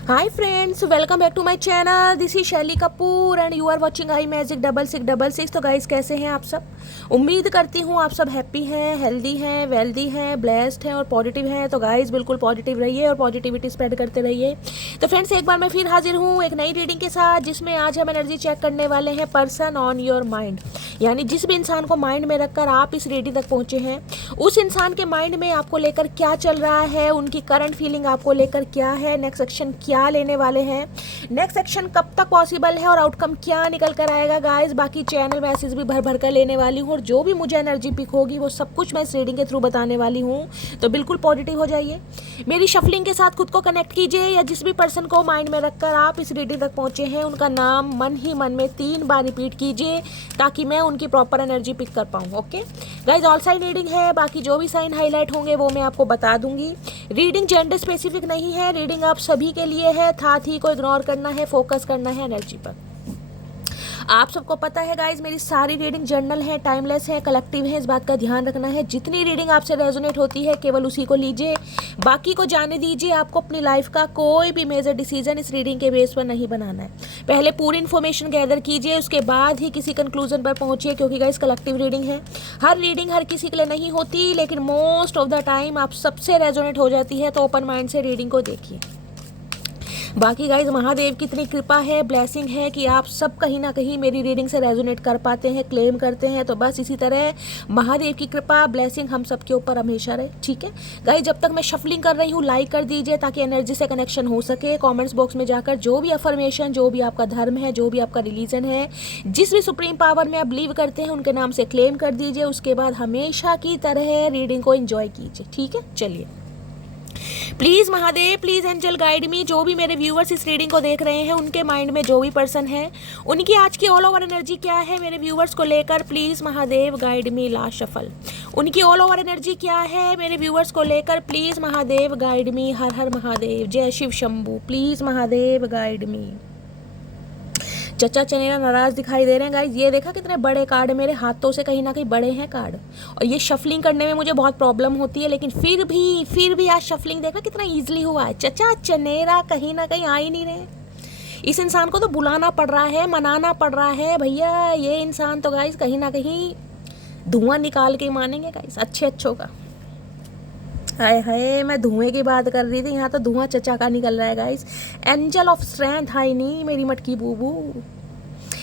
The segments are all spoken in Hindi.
Hi friends, welcome back to my channel. This is Shaily Kapoor and you are watching I magic 6666। तो गाइस, कैसे हैं आप सब? उम्मीद करती हूँ आप सब हैप्पी हैं, हेल्दी हैं, वेल्दी हैं, ब्लेस्ड हैं और पॉजिटिव हैं। तो गाइस, बिल्कुल पॉजिटिव रहिए और पॉजिटिविटी स्प्रेड करते रहिए। तो फ्रेंड्स, एक बार मैं फिर हाजिर हूँ एक नई रीडिंग के साथ, जिसमें आज हम एनर्जी चेक करने वाले हैं पर्सन ऑन योर माइंड। यानी जिस भी इंसान को माइंड में रखकर आप इस रीडिंग तक पहुँचे हैं, उस इंसान के माइंड में आपको लेकर क्या चल रहा है, उनकी करंट फीलिंग आपको लेकर क्या है, नेक्स्ट एक्शन क्या लेने वाले हैं, नेक्स्ट एक्शन कब तक पॉसिबल है और आउटकम क्या निकल कर आएगा। गाइस, बाकी चैनल मैसेज भी भर भर कर लेने वाली हूँ और जो भी मुझे एनर्जी पिक होगी वो सब कुछ मैं इस रीडिंग के थ्रू बताने वाली हूँ। तो बिल्कुल पॉजिटिव हो जाइए, मेरी शफलिंग के साथ खुद को कनेक्ट कीजिए, या जिस भी पर्सन को माइंड में रखकर आप इस रीडिंग तक पहुँचे हैं उनका नाम मन ही मन में 3 बार रिपीट कीजिए, ताकि मैं उनकी प्रॉपर एनर्जी पिक कर पाऊँ। Okay guys, all sign reading है, बाकी जो भी साइन हाईलाइट होंगे वो मैं आपको बता दूंगी। रीडिंग जेंडर स्पेसिफिक नहीं है, रीडिंग आप सभी के लिए है। साथ ही को इग्नोर करना है, फोकस करना है एनर्जी पर। आप सबको पता है गाइज, मेरी सारी रीडिंग जर्नल है, टाइमलेस है, कलेक्टिव है, इस बात का ध्यान रखना है। जितनी रीडिंग आपसे रेजोनेट होती है केवल उसी को लीजिए, बाकी को जाने दीजिए। आपको अपनी लाइफ का कोई भी मेजर डिसीजन इस रीडिंग के बेस पर नहीं बनाना है। पहले पूरी इन्फॉर्मेशन गैदर कीजिए, उसके बाद ही किसी कंक्लूजन पर पहुंचिए, क्योंकि गाइज कलेक्टिव रीडिंग है। हर रीडिंग हर किसी के लिए नहीं होती, लेकिन मोस्ट ऑफ द टाइम आप सबसे रेजोनेट हो जाती है। तो ओपन माइंड से रीडिंग को देखिए। बाकी गाइज, महादेव की इतनी कृपा है, ब्लेसिंग है कि आप सब कहीं ना कहीं मेरी रीडिंग से रेजोनेट कर पाते हैं, क्लेम करते हैं। तो बस इसी तरह महादेव की कृपा, ब्लेसिंग हम सब के ऊपर हमेशा रहे। ठीक है गाइज, जब तक मैं शफलिंग कर रही हूँ लाइक कर दीजिए, ताकि एनर्जी से कनेक्शन हो सके। कॉमेंट्स बॉक्स में जाकर जो भी अफर्मेशन, जो भी आपका धर्म है, जो भी आपका रिलीजन है, जिस भी सुप्रीम पावर में आप बिलीव करते हैं, उनके नाम से क्लेम कर दीजिए। उसके बाद हमेशा की तरह रीडिंग को एंजॉय कीजिए। ठीक है, चलिए। Please Mahadev, please angel guide me. जो भी मेरे व्यूअर्स इस रीडिंग को देख रहे हैं, उनके माइंड में जो भी पर्सन है, उनकी आज की ऑल ओवर एनर्जी क्या है मेरे व्यूअर्स को लेकर। Please Mahadev guide me. Last shuffle. उनकी ऑल ओवर एनर्जी क्या है मेरे व्यूअर्स को लेकर। Please Mahadev guide me. हर हर महादेव, जय Shiv Shambhu. Please Mahadev guide me. चचा चनेरा नाराज दिखाई दे रहे हैं गाइज। ये देखा कितने बड़े कार्ड, मेरे हाथों से कहीं ना कहीं बड़े हैं कार्ड, और ये शफलिंग करने में मुझे बहुत प्रॉब्लम होती है, लेकिन फिर भी आज शफलिंग देखा कितना इजीली हुआ है। चचा चनेरा कहीं ना कहीं आ ही नहीं रहे। इस इंसान को तो बुलाना पड़ रहा है, मनाना पड़ रहा है भैया। ये इंसान तो गाइज कहीं ना कहीं धुआं निकाल के मानेंगे गाइज, अच्छों का। हाय हाय, मैं धुएं की बात कर रही थी, यहाँ तो धुआं चचा का निकल रहा है गाइस। एंजल ऑफ स्ट्रेंथ, हाय नहीं मेरी मटकी बूबू।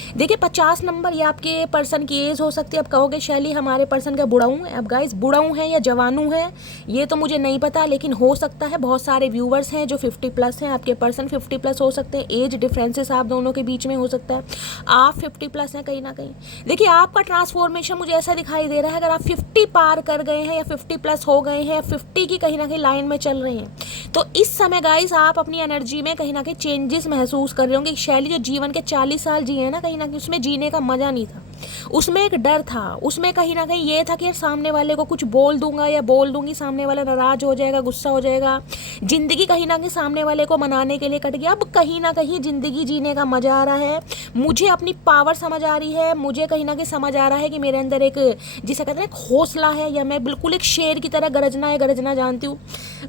देखिए 50 नंबर, ये आपके पर्सन की एज हो सकती है। अब कहोगे शैली हमारे पर्सन का बुढ़ाऊ है। अब गाइस, बुढ़ाऊ है या जवानू है ये तो मुझे नहीं पता, लेकिन हो सकता है बहुत सारे व्यूवर्स हैं जो 50 प्लस हैं। आपके पर्सन 50 प्लस हो सकते हैं। एज डिफरेंसेस आप दोनों के बीच में हो सकता है। आप 50 प्लस हैं कहीं ना कहीं। देखिए, आपका ट्रांसफॉर्मेशन मुझे ऐसा दिखाई दे रहा है, अगर आप 50 पार कर गए हैं या 50 प्लस हो गए हैं या 50 की कहीं ना कहीं लाइन में चल रहे हैं, तो इस समय गाइस आप अपनी एनर्जी में कहीं ना कहीं चेंजेस महसूस कर रहे होंगे। शैली जो जीवन के 40 साल जिए ना, कहीं ना कहीं उसमें जीने का मजा नहीं था। उसमें एक डर था, उसमें कहीं ना कहीं ये था कि यार सामने वाले को कुछ बोल दूंगा या बोल दूंगी, सामने वाला नाराज हो जाएगा, गुस्सा हो जाएगा। जिंदगी कहीं ना कहीं सामने वाले को मनाने के लिए कट गया। अब कहीं ना कहीं जिंदगी जीने का मजा आ रहा है, मुझे अपनी पावर समझ आ रही है, मुझे कहीं ना कहीं समझ आ रहा है कि मेरे अंदर एक, जिसे कहते हैं, एक हौसला है, या मैं बिल्कुल एक शेर की तरह गरजना जानती हूँ।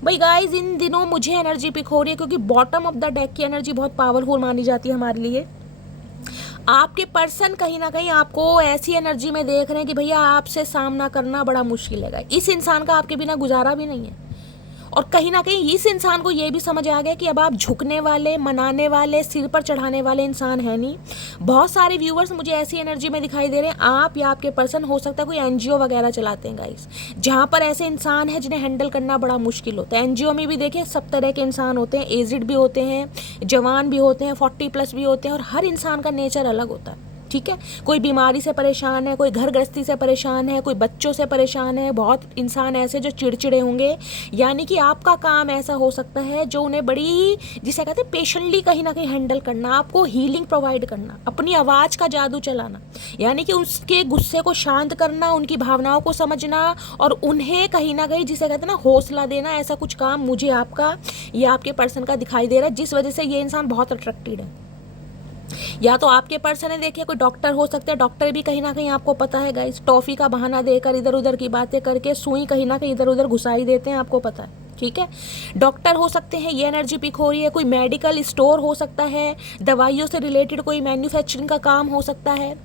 भाई गाइज, इन दिनों मुझे एनर्जी पिक हो रही है, क्योंकि बॉटम ऑफ द डेक की एनर्जी बहुत पावरफुल मानी जाती है हमारे लिए। आपके पर्सन कहीं ना कहीं आपको ऐसी एनर्जी में देख रहे हैं कि भैया आपसे सामना करना बड़ा मुश्किल है। इस इंसान का आपके बिना गुजारा भी नहीं है, और कहीं ना कहीं इस इंसान को ये भी समझ आ गया कि अब आप झुकने वाले, मनाने वाले, सिर पर चढ़ाने वाले इंसान है नहीं। बहुत सारे व्यूवर्स मुझे ऐसी एनर्जी में दिखाई दे रहे हैं। आप या आपके पर्सन हो सकता है कोई एनजीओ वगैरह चलाते हैं गाइस, जहाँ पर ऐसे इंसान है जिन्हें हैंडल करना बड़ा मुश्किल होता है। एनजीओ में भी देखिए सब तरह के इंसान होते हैं, एजिड भी होते हैं, जवान भी होते हैं, 40 प्लस भी होते हैं, और हर इंसान का नेचर अलग होता है। ठीक है, कोई बीमारी से परेशान है, कोई घर गृहस्थी से परेशान है, कोई बच्चों से परेशान है। बहुत इंसान ऐसे जो चिड़चिड़े होंगे, यानी कि आपका काम ऐसा हो सकता है जो उन्हें बड़ी, जिसे कहते हैं, पेशेंटली कहीं ना कहीं हैंडल करना, आपको हीलिंग प्रोवाइड करना, अपनी आवाज़ का जादू चलाना, यानी कि उसके गुस्से को शांत करना, उनकी भावनाओं को समझना, और उन्हें कहीं ना कहीं, जिसे कहते हैं ना, हौसला देना। ऐसा कुछ काम मुझे आपका या आपके पर्सन का दिखाई दे रहा है, जिस वजह से ये इंसान बहुत अट्रैक्टेड है। या तो आपके पर्सन है, देखिए कोई डॉक्टर हो सकते हैं। डॉक्टर भी कहीं ना कहीं आपको पता है गाइस, टॉफी का बहाना देकर इधर उधर की बातें करके सुई कहीं ना कहीं इधर उधर घुसाई देते हैं, आपको पता है। ठीक है। डॉक्टर हो सकते हैं, ये एनर्जी पिक हो रही है। कोई मेडिकल स्टोर हो सकता है, दवाइयों से रिलेटेड कोई मैन्युफैक्चरिंग का काम हो सकता है,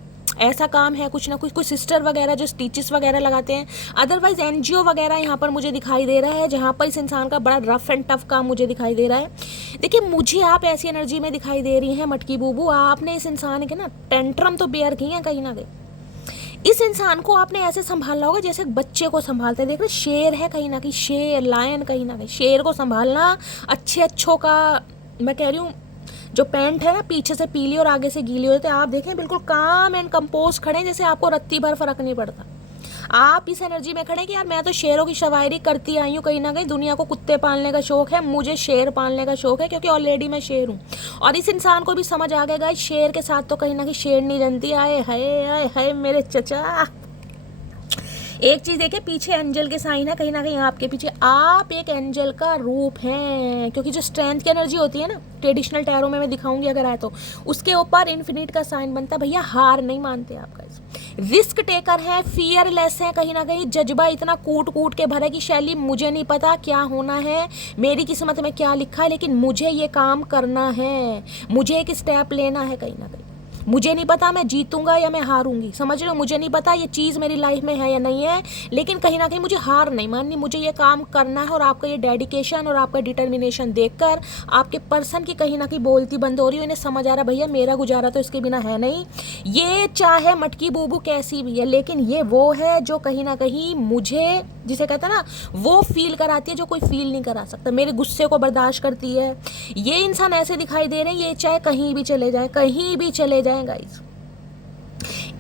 ऐसा काम है कुछ ना कुछ। कोई सिस्टर वगैरह जो स्टिचेस वगैरह लगाते हैं। अदरवाइज एनजीओ वगैरह यहाँ पर मुझे दिखाई दे रहा है, जहाँ पर इस इंसान का बड़ा रफ एंड टफ काम मुझे दिखाई दे रहा है। देखिए, मुझे आप ऐसी एनर्जी में दिखाई दे रही हैं मटकी बूबू। आपने इस इंसान के ना टेंट्रम तो बेयर किए हैं कहीं ना कहीं। इस इंसान को आपने ऐसे संभालना होगा जैसे बच्चे को संभालते हैं। देख रहे, शेर है कहीं ना कहीं, शेर लायन कहीं ना कहीं। शेर को संभालना अच्छों का, मैं कह रही हूँ, जो पैंट है ना पीछे से पीली और आगे से गीली होती है, आप देखें बिल्कुल काम एंड कंपोज खड़े हैं, जैसे आपको रत्ती भर फर्क नहीं पड़ता। आप इस एनर्जी में खड़े कि यार मैं तो शेरों की शायरी करती आई हूँ कहीं ना कहीं। दुनिया को कुत्ते पालने का शौक है, मुझे शेर पालने का शौक है, क्योंकि ऑलरेडी मैं शेर हूँ। और इस इंसान को भी समझ आ गया गाइस, शेर के साथ तो कहीं ना कहीं शेर नहीं जनती। आए हाय मेरे चचा। एक चीज देखिए, पीछे एंजल के साइन है कहीं ना कहीं आपके पीछे। आप एक एंजल का रूप हैं, क्योंकि जो स्ट्रेंथ की एनर्जी होती है ना, ट्रेडिशनल टैरो में मैं दिखाऊंगी अगर आए तो, उसके ऊपर इन्फिनिट का साइन बनता है। भैया हार नहीं मानते आप गाइस, रिस्क टेकर है, फियरलेस है कहीं ना कहीं। जज्बा इतना कूट कूट के भरा कि शैली मुझे नहीं पता क्या होना है, मेरी किस्मत में क्या लिखा है, लेकिन मुझे ये काम करना है, मुझे एक स्टेप लेना है कहीं ना कहीं। मुझे नहीं पता मैं जीतूंगा या मैं हारूंगी, समझ रहे हो। मुझे नहीं पता ये चीज़ मेरी लाइफ में है या नहीं है, लेकिन कहीं ना कहीं मुझे हार नहीं माननी, मुझे ये काम करना है। और आपका ये डेडिकेशन और आपका डिटर्मिनेशन देखकर आपके पर्सन की कहीं ना कहीं बोलती बंद हो रही है। इन्हें समझ आ रहा भैया मेरा गुजारा तो इसके बिना है नहीं। ये चाहे मटकी बूबू कैसी भी है, लेकिन ये वो है जो कहीं ना कहीं मुझे, जिसे कहते हैं ना, वो फील कराती है जो कोई फील नहीं करा सकता। मेरे गुस्से को बर्दाश्त करती है। ये इंसान ऐसे दिखाई दे रहे हैं, ये चाहे कहीं भी चले जाए, कहीं भी चले जाए गाइस।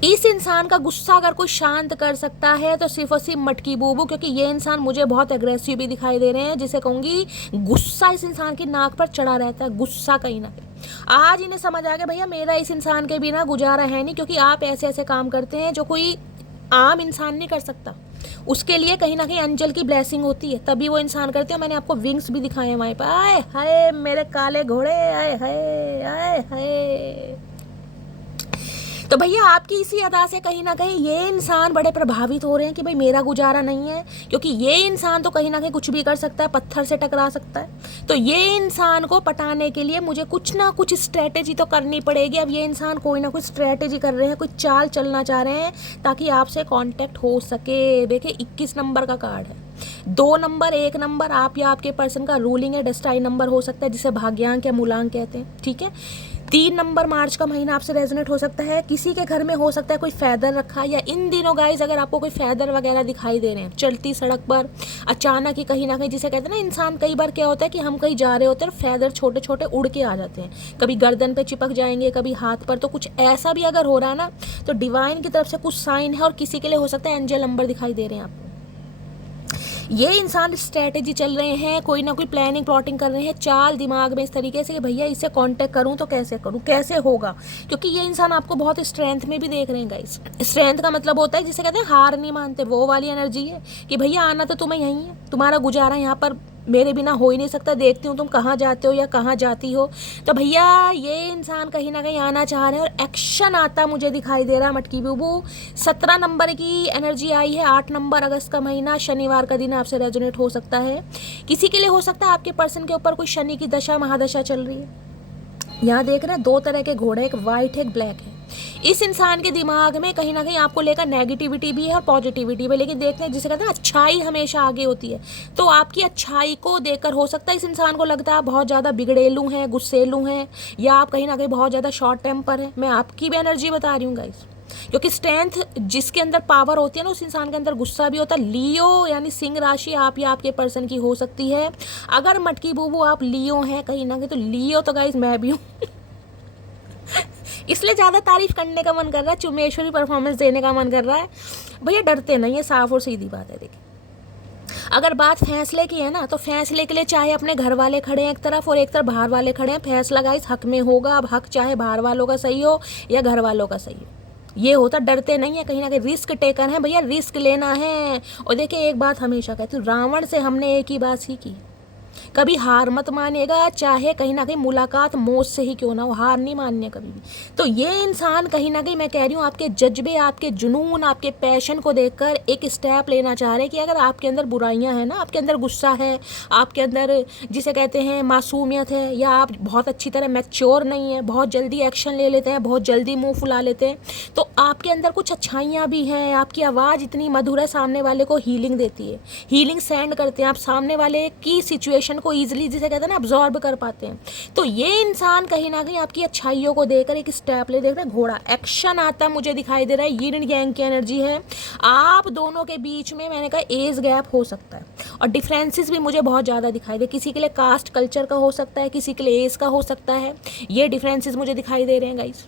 इस इंसान का गुस्सा अगर कोई शांत कर सकता है तो सिर्फ और सिर्फ मटकी बूबू, क्योंकि ये इंसान मुझे बहुत एग्रेसिव भी दिखाई दे रहे हैं, जिसे कहूँगी गुस्सा इस इंसान की नाक पर चढ़ा रहता है, गुस्सा कहीं ना कहीं। आज इन्हें समझ आ गया भैया मेरा इस इंसान के बिना गुजारा है नहीं, क्योंकि आप ऐसे ऐसे काम करते हैं जो कोई आम इंसान नहीं कर सकता। उसके लिए कहीं ना कहीं एंजल की ब्लेसिंग होती है, तभी वो इंसान करते हैं। मैंने आपको विंग्स भी दिखाए हैं वहीं पर। आए हाय मेरे काले घोड़े, आए हाय आए हाय। तो भैया आपकी इसी अदा से कहीं ना कहीं ये इंसान बड़े प्रभावित हो रहे हैं कि भाई मेरा गुजारा नहीं है, क्योंकि ये इंसान तो कहीं ना कहीं कुछ भी कर सकता है, पत्थर से टकरा सकता है। तो ये इंसान को पटाने के लिए मुझे कुछ ना कुछ स्ट्रेटेजी तो करनी पड़ेगी। अब ये इंसान कोई ना कोई स्ट्रेटेजी कर रहे हैं, कोई चाल चलना चाह रहे हैं ताकि आपसे कॉन्टेक्ट हो सके। देखिए 21 नंबर का कार्ड है, 2 नंबर, 1 नंबर आप या आपके पर्सन का रूलिंग है डेस्टाइन नंबर हो सकता है, जिसे भाग्यांक या मूलांक कहते हैं, ठीक है। 3 नंबर मार्च का महीना आपसे रेजोनेट हो सकता है। किसी के घर में हो सकता है कोई फैदर रखा, या इन दिनों गाइस अगर आपको कोई फैदर वगैरह दिखाई दे रहे हैं चलती सड़क पर अचानक ही कहीं ना कहीं, जिसे कहते हैं ना, इंसान कई बार क्या होता है कि हम कहीं जा रहे होते हैं और फैदर छोटे छोटे उड़ के आ जाते हैं, कभी गर्दन पे चिपक जाएंगे, कभी हाथ पर। तो कुछ ऐसा भी अगर हो रहा है ना, तो डिवाइन की तरफ से कुछ साइन है, और किसी के लिए हो सकता है एंजल नंबर दिखाई दे रहे हैं आपको। ये इंसान स्ट्रेटेजी चल रहे हैं, कोई ना कोई प्लानिंग प्लॉटिंग कर रहे हैं, चाल दिमाग में इस तरीके से कि भैया इसे कांटेक्ट करूं तो कैसे करूं, कैसे होगा। क्योंकि ये इंसान आपको बहुत स्ट्रेंथ में भी देख रहे हैं गाइस। स्ट्रेंथ का मतलब होता है जिसे कहते हैं हार नहीं मानते, वो वाली एनर्जी है कि भैया आना तो तुम्हें यहीं है, तुम्हारा गुजारा यहाँ पर मेरे बिना हो ही नहीं सकता, देखती हूँ तुम कहाँ जाते हो या कहाँ जाती हो। तो भैया ये इंसान कहीं ना कहीं आना चाह रहे हैं, और एक्शन आता मुझे दिखाई दे रहा है मटकी बूबू। 17 नंबर की एनर्जी आई है, 8 नंबर अगस्त का महीना, शनिवार का दिन आपसे रेजोनेट हो सकता है। किसी के लिए हो सकता है आपके पर्सन के ऊपर कोई शनि की दशा महादशा चल रही है। यहाँ देख रहे हैं 2 तरह के घोड़े, एक वाइट है एक ब्लैक है। इस इंसान के दिमाग में कहीं ना कहीं आपको लेकर नेगेटिविटी भी है और पॉजिटिविटी भी, लेकिन देखते हैं जिसे कहते हैं अच्छाई हमेशा आगे होती है। तो आपकी अच्छाई को देखकर हो सकता है इस इंसान को लगता है आप बहुत ज़्यादा बिगड़ेलू हैं, गुस्सेलू हैं, या आप कहीं ना कहीं बहुत ज़्यादा शॉर्ट टेम्पर हैं। मैं आपकी भी एनर्जी बता रही हूँ गाइस, क्योंकि स्ट्रेंथ जिसके अंदर पावर होती है ना, उस इंसान के अंदर गुस्सा भी होता है। लियो यानी सिंह राशि आप या आपके पर्सन की हो सकती है। अगर मटकी बूबू आप लियो हैं कहीं ना कहीं, तो लियो तो गाइस मैं भी हूँ इसलिए ज़्यादा तारीफ करने का मन कर रहा है, चुमेश्वरी परफॉर्मेंस देने का मन कर रहा है। भैया डरते नहीं है, साफ और सीधी बात है। देखिए अगर बात फैसले की है ना, तो फैसले के लिए चाहे अपने घर वाले खड़े हैं एक तरफ और एक तरफ बाहर वाले खड़े हैं, फैसला गाइस हक में होगा। अब हक चाहे बाहर वालों का सही हो या घर वालों का सही हो, ये होता। डरते नहीं है, कहीं ना कहीं रिस्क टेकर है भैया, रिस्क लेना है। और देखिए एक बात हमेशा कहती हूँ, रावण से हमने एक ही बात सीखी कभी हार मत मानेगा, चाहे कहीं ना कहीं मुलाकात मौत से ही क्यों ना हो, हार नहीं मानने कभी भी। तो ये इंसान कहीं ना कहीं मैं कह रही हूँ आपके जज्बे, आपके जुनून, आपके पैशन को देखकर एक स्टेप लेना चाह रहे हैं कि अगर आपके अंदर बुराइयां हैं ना, आपके अंदर गुस्सा है, आपके अंदर जिसे कहते हैं मासूमियत है, या आप बहुत अच्छी तरह मैच्योर नहीं है, बहुत जल्दी एक्शन ले लेते हैं, बहुत जल्दी मुंह फुला लेते हैं, तो आपके अंदर कुछ अच्छाइयाँ भी हैं। आपकी आवाज़ इतनी मधुर है, सामने वाले को हीलिंग देती है, हीलिंग सेंड करते हैं, आप सामने वाले की सिचुएशन को ईजिली जिसे कहते हैं ना अब्जॉर्ब कर पाते हैं। तो ये इंसान कहीं ना कहीं आपकी अच्छाइयों को देखकर एक स्टेप ले, देख रहे हैं घोड़ा एक्शन आता मुझे दिखाई दे रहा है। यिन यांग की एनर्जी है, आप दोनों के बीच में मैंने कहा एज गैप हो सकता है, और डिफरेंसेस भी मुझे बहुत ज़्यादा दिखाई दे, किसी के लिए कास्ट कल्चर का हो सकता है, किसी के लिए एज का हो सकता है, ये डिफरेंसेस मुझे दिखाई दे रहे हैं गाइस।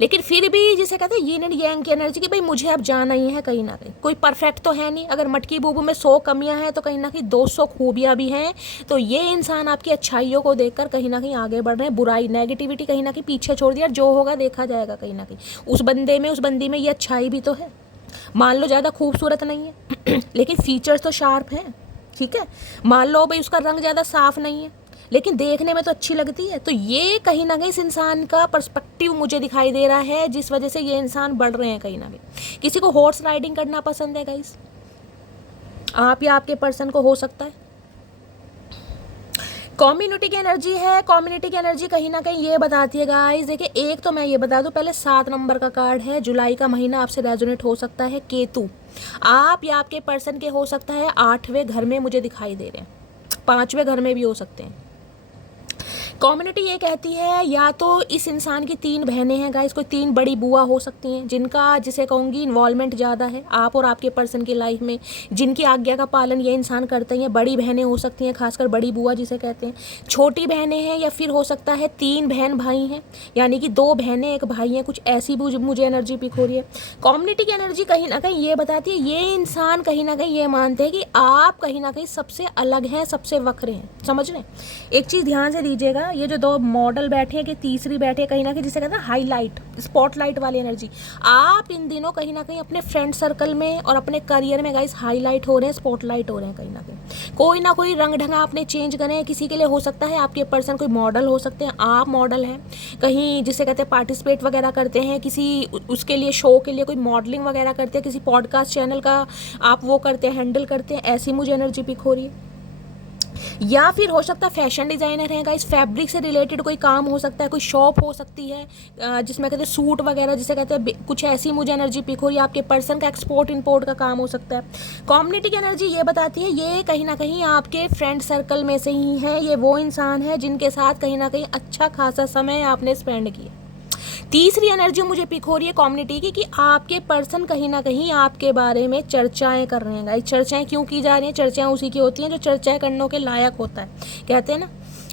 लेकिन फिर भी जिसे कहते हैं यिन एंड यांग की एनर्जी कि भाई मुझे अब जाना ही है कहीं ना कहीं, कोई परफेक्ट तो है नहीं, अगर मटकी बूबू में 100 कमियां हैं तो कहीं ना कहीं 200 खूबियां भी हैं। तो ये इंसान आपकी अच्छाइयों को देखकर कहीं ना कहीं आगे बढ़ रहे हैं, बुराई नेगेटिविटी कहीं ना कहीं पीछे छोड़ दिया, जो होगा देखा जाएगा कहीं ना कहीं। उस बंदे में, उस बंदी में ये अच्छाई भी तो है, मान लो ज़्यादा खूबसूरत नहीं है लेकिन फीचर्स तो शार्प हैं, ठीक है। मान लो भाई उसका रंग ज़्यादा साफ नहीं है लेकिन देखने में तो अच्छी लगती है। तो ये कहीं ना कहीं इस इंसान का पर्सपेक्टिव मुझे दिखाई दे रहा है, जिस वजह से ये इंसान बढ़ रहे हैं कहीं ना कहीं। किसी को हॉर्स राइडिंग करना पसंद है गाइस, आप या आपके पर्सन को हो सकता है। कम्युनिटी की एनर्जी है, कम्युनिटी की एनर्जी कहीं ना कहीं ये बताती है गाइस, देखिए एक तो मैं ये बता दूं, पहले 7 नंबर का कार्ड है, जुलाई का महीना आपसे रेजोनेट हो सकता है। केतु आप या आपके पर्सन के हो सकता है 8वें घर में मुझे दिखाई दे रहे हैं, 5वें घर में भी हो सकते हैं। कम्युनिटी ये कहती है या तो इस इंसान की 3 बहनें हैं गाइस, कोई 3 बड़ी बुआ हो सकती हैं जिनका जिसे कहूँगी इन्वॉल्वमेंट ज़्यादा है आप और आपके पर्सन की लाइफ में, जिनकी आज्ञा का पालन ये इंसान करते हैं। बड़ी बहनें हो सकती हैं, खासकर बड़ी बुआ जिसे कहते हैं, छोटी बहनें हैं, या फिर हो सकता है 3 बहन भाई हैं, यानी कि 2 बहनें 1 भाई हैं, कुछ ऐसी मुझे एनर्जी पिक हो रही है। कम्युनिटी की एनर्जी कहीं ना कहीं ये बताती है ये इंसान कहीं ना कहीं ये मानते हैं कि आप कहीं ना कहीं सबसे अलग हैं, सबसे वक्र हैं। समझ रहे हैं? एक चीज़ ध्यान से दीजिएगा, ये जो 2 मॉडल बैठे हैं कि तीसरी बैठे कहीं ना कहीं जिसे कहते हैं हाईलाइट स्पॉटलाइट वाली एनर्जी, आप इन दिनों कहीं ना कहीं अपने फ्रेंड सर्कल में और अपने करियर में गाइस हाईलाइट हो रहे हैं, स्पॉटलाइट हो रहे हैं कहीं ना कोई रंग ढंगा आपने चेंज करे हैं। किसी के लिए हो सकता है आपके पर्सन कोई मॉडल हो सकते हैं, आप मॉडल हैं कहीं जिसे कहते हैं पार्टिसिपेट वगैरह करते हैं, किसी उसके लिए शो के लिए कोई मॉडलिंग वगैरह करते हैं, किसी पॉडकास्ट चैनल का आप वो करते हैं, हैंडल करते हैं, ऐसी मुझे एनर्जी पिक हो रही है। या फिर हो सकता है फैशन डिज़ाइनर है गाइस, फैब्रिक से रिलेटेड कोई काम हो सकता है, कोई शॉप हो सकती है जिसमें कहते हैं सूट वगैरह जिसे कहते हैं, कुछ ऐसी मुझे एनर्जी पिक हो रही है। आपके पर्सन का एक्सपोर्ट इंपोर्ट का काम हो सकता है। कम्युनिटी की एनर्जी ये बताती है ये कहीं ना कहीं आपके फ्रेंड सर्कल में से ही है, ये वो इंसान है जिनके साथ कहीं ना कहीं अच्छा खासा समय आपने स्पेंड किया। तीसरी एनर्जी मुझे पिक हो रही है कम्युनिटी की कि आपके पर्सन कहीं ना कहीं आपके बारे में चर्चाएं कर रहे हैं गाइस। चर्चाएं क्यों की जा रही हैं? चर्चाएं उसी की होती हैं जो चर्चाएं करने के लायक होता है, कहते हैं ना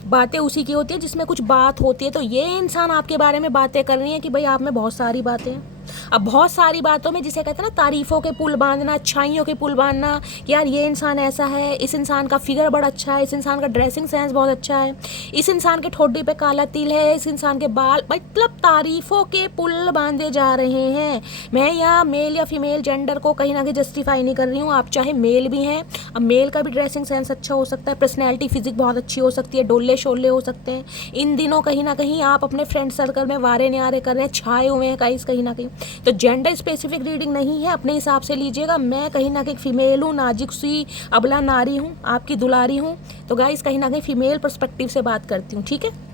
बातें उसी की होती है जिसमें कुछ बात होती है। तो ये इंसान आपके बारे में बातें कर रही है कि भाई आप में बहुत सारी बातें हैं। अब बहुत सारी बातों में जिसे कहते हैं ना तारीफ़ों के पुल बांधना, अच्छाइयों के पुल बांधना कि यार ये इंसान ऐसा है, इस इंसान का फिगर बड़ा अच्छा है, इस इंसान का ड्रेसिंग सेंस बहुत अच्छा है, इस इंसान के ठोडी पे काला तिल है, इस इंसान के बाल, मतलब तारीफ़ों के पुल बांधे जा रहे हैं। मैं यहाँ मेल या फीमेल जेंडर को कहीं ना कहीं जस्टिफाई नहीं कर रही हूँ, आप चाहे मेल भी हैं, अब मेल का भी ड्रेसिंग सेंस अच्छा हो सकता है, पर्सनैलिटी फिजिक बहुत अच्छी हो सकती है, डोले शोले हो सकते हैं। इन दिनों कहीं ना कहीं आप अपने फ्रेंड सर्कल में वारे न्यारे कर रहे हैं, छाए हुए हैं कहीं ना कहीं। तो जेंडर स्पेसिफिक रीडिंग नहीं है, अपने हिसाब से लीजिएगा। मैं कहीं ना कहीं फीमेल हूँ, नाजुक सी अबला नारी हूँ, आपकी दुलारी हूँ। तो गाइस कहीं ना कहीं फीमेल पर्सपेक्टिव से बात करती हूँ, ठीक है।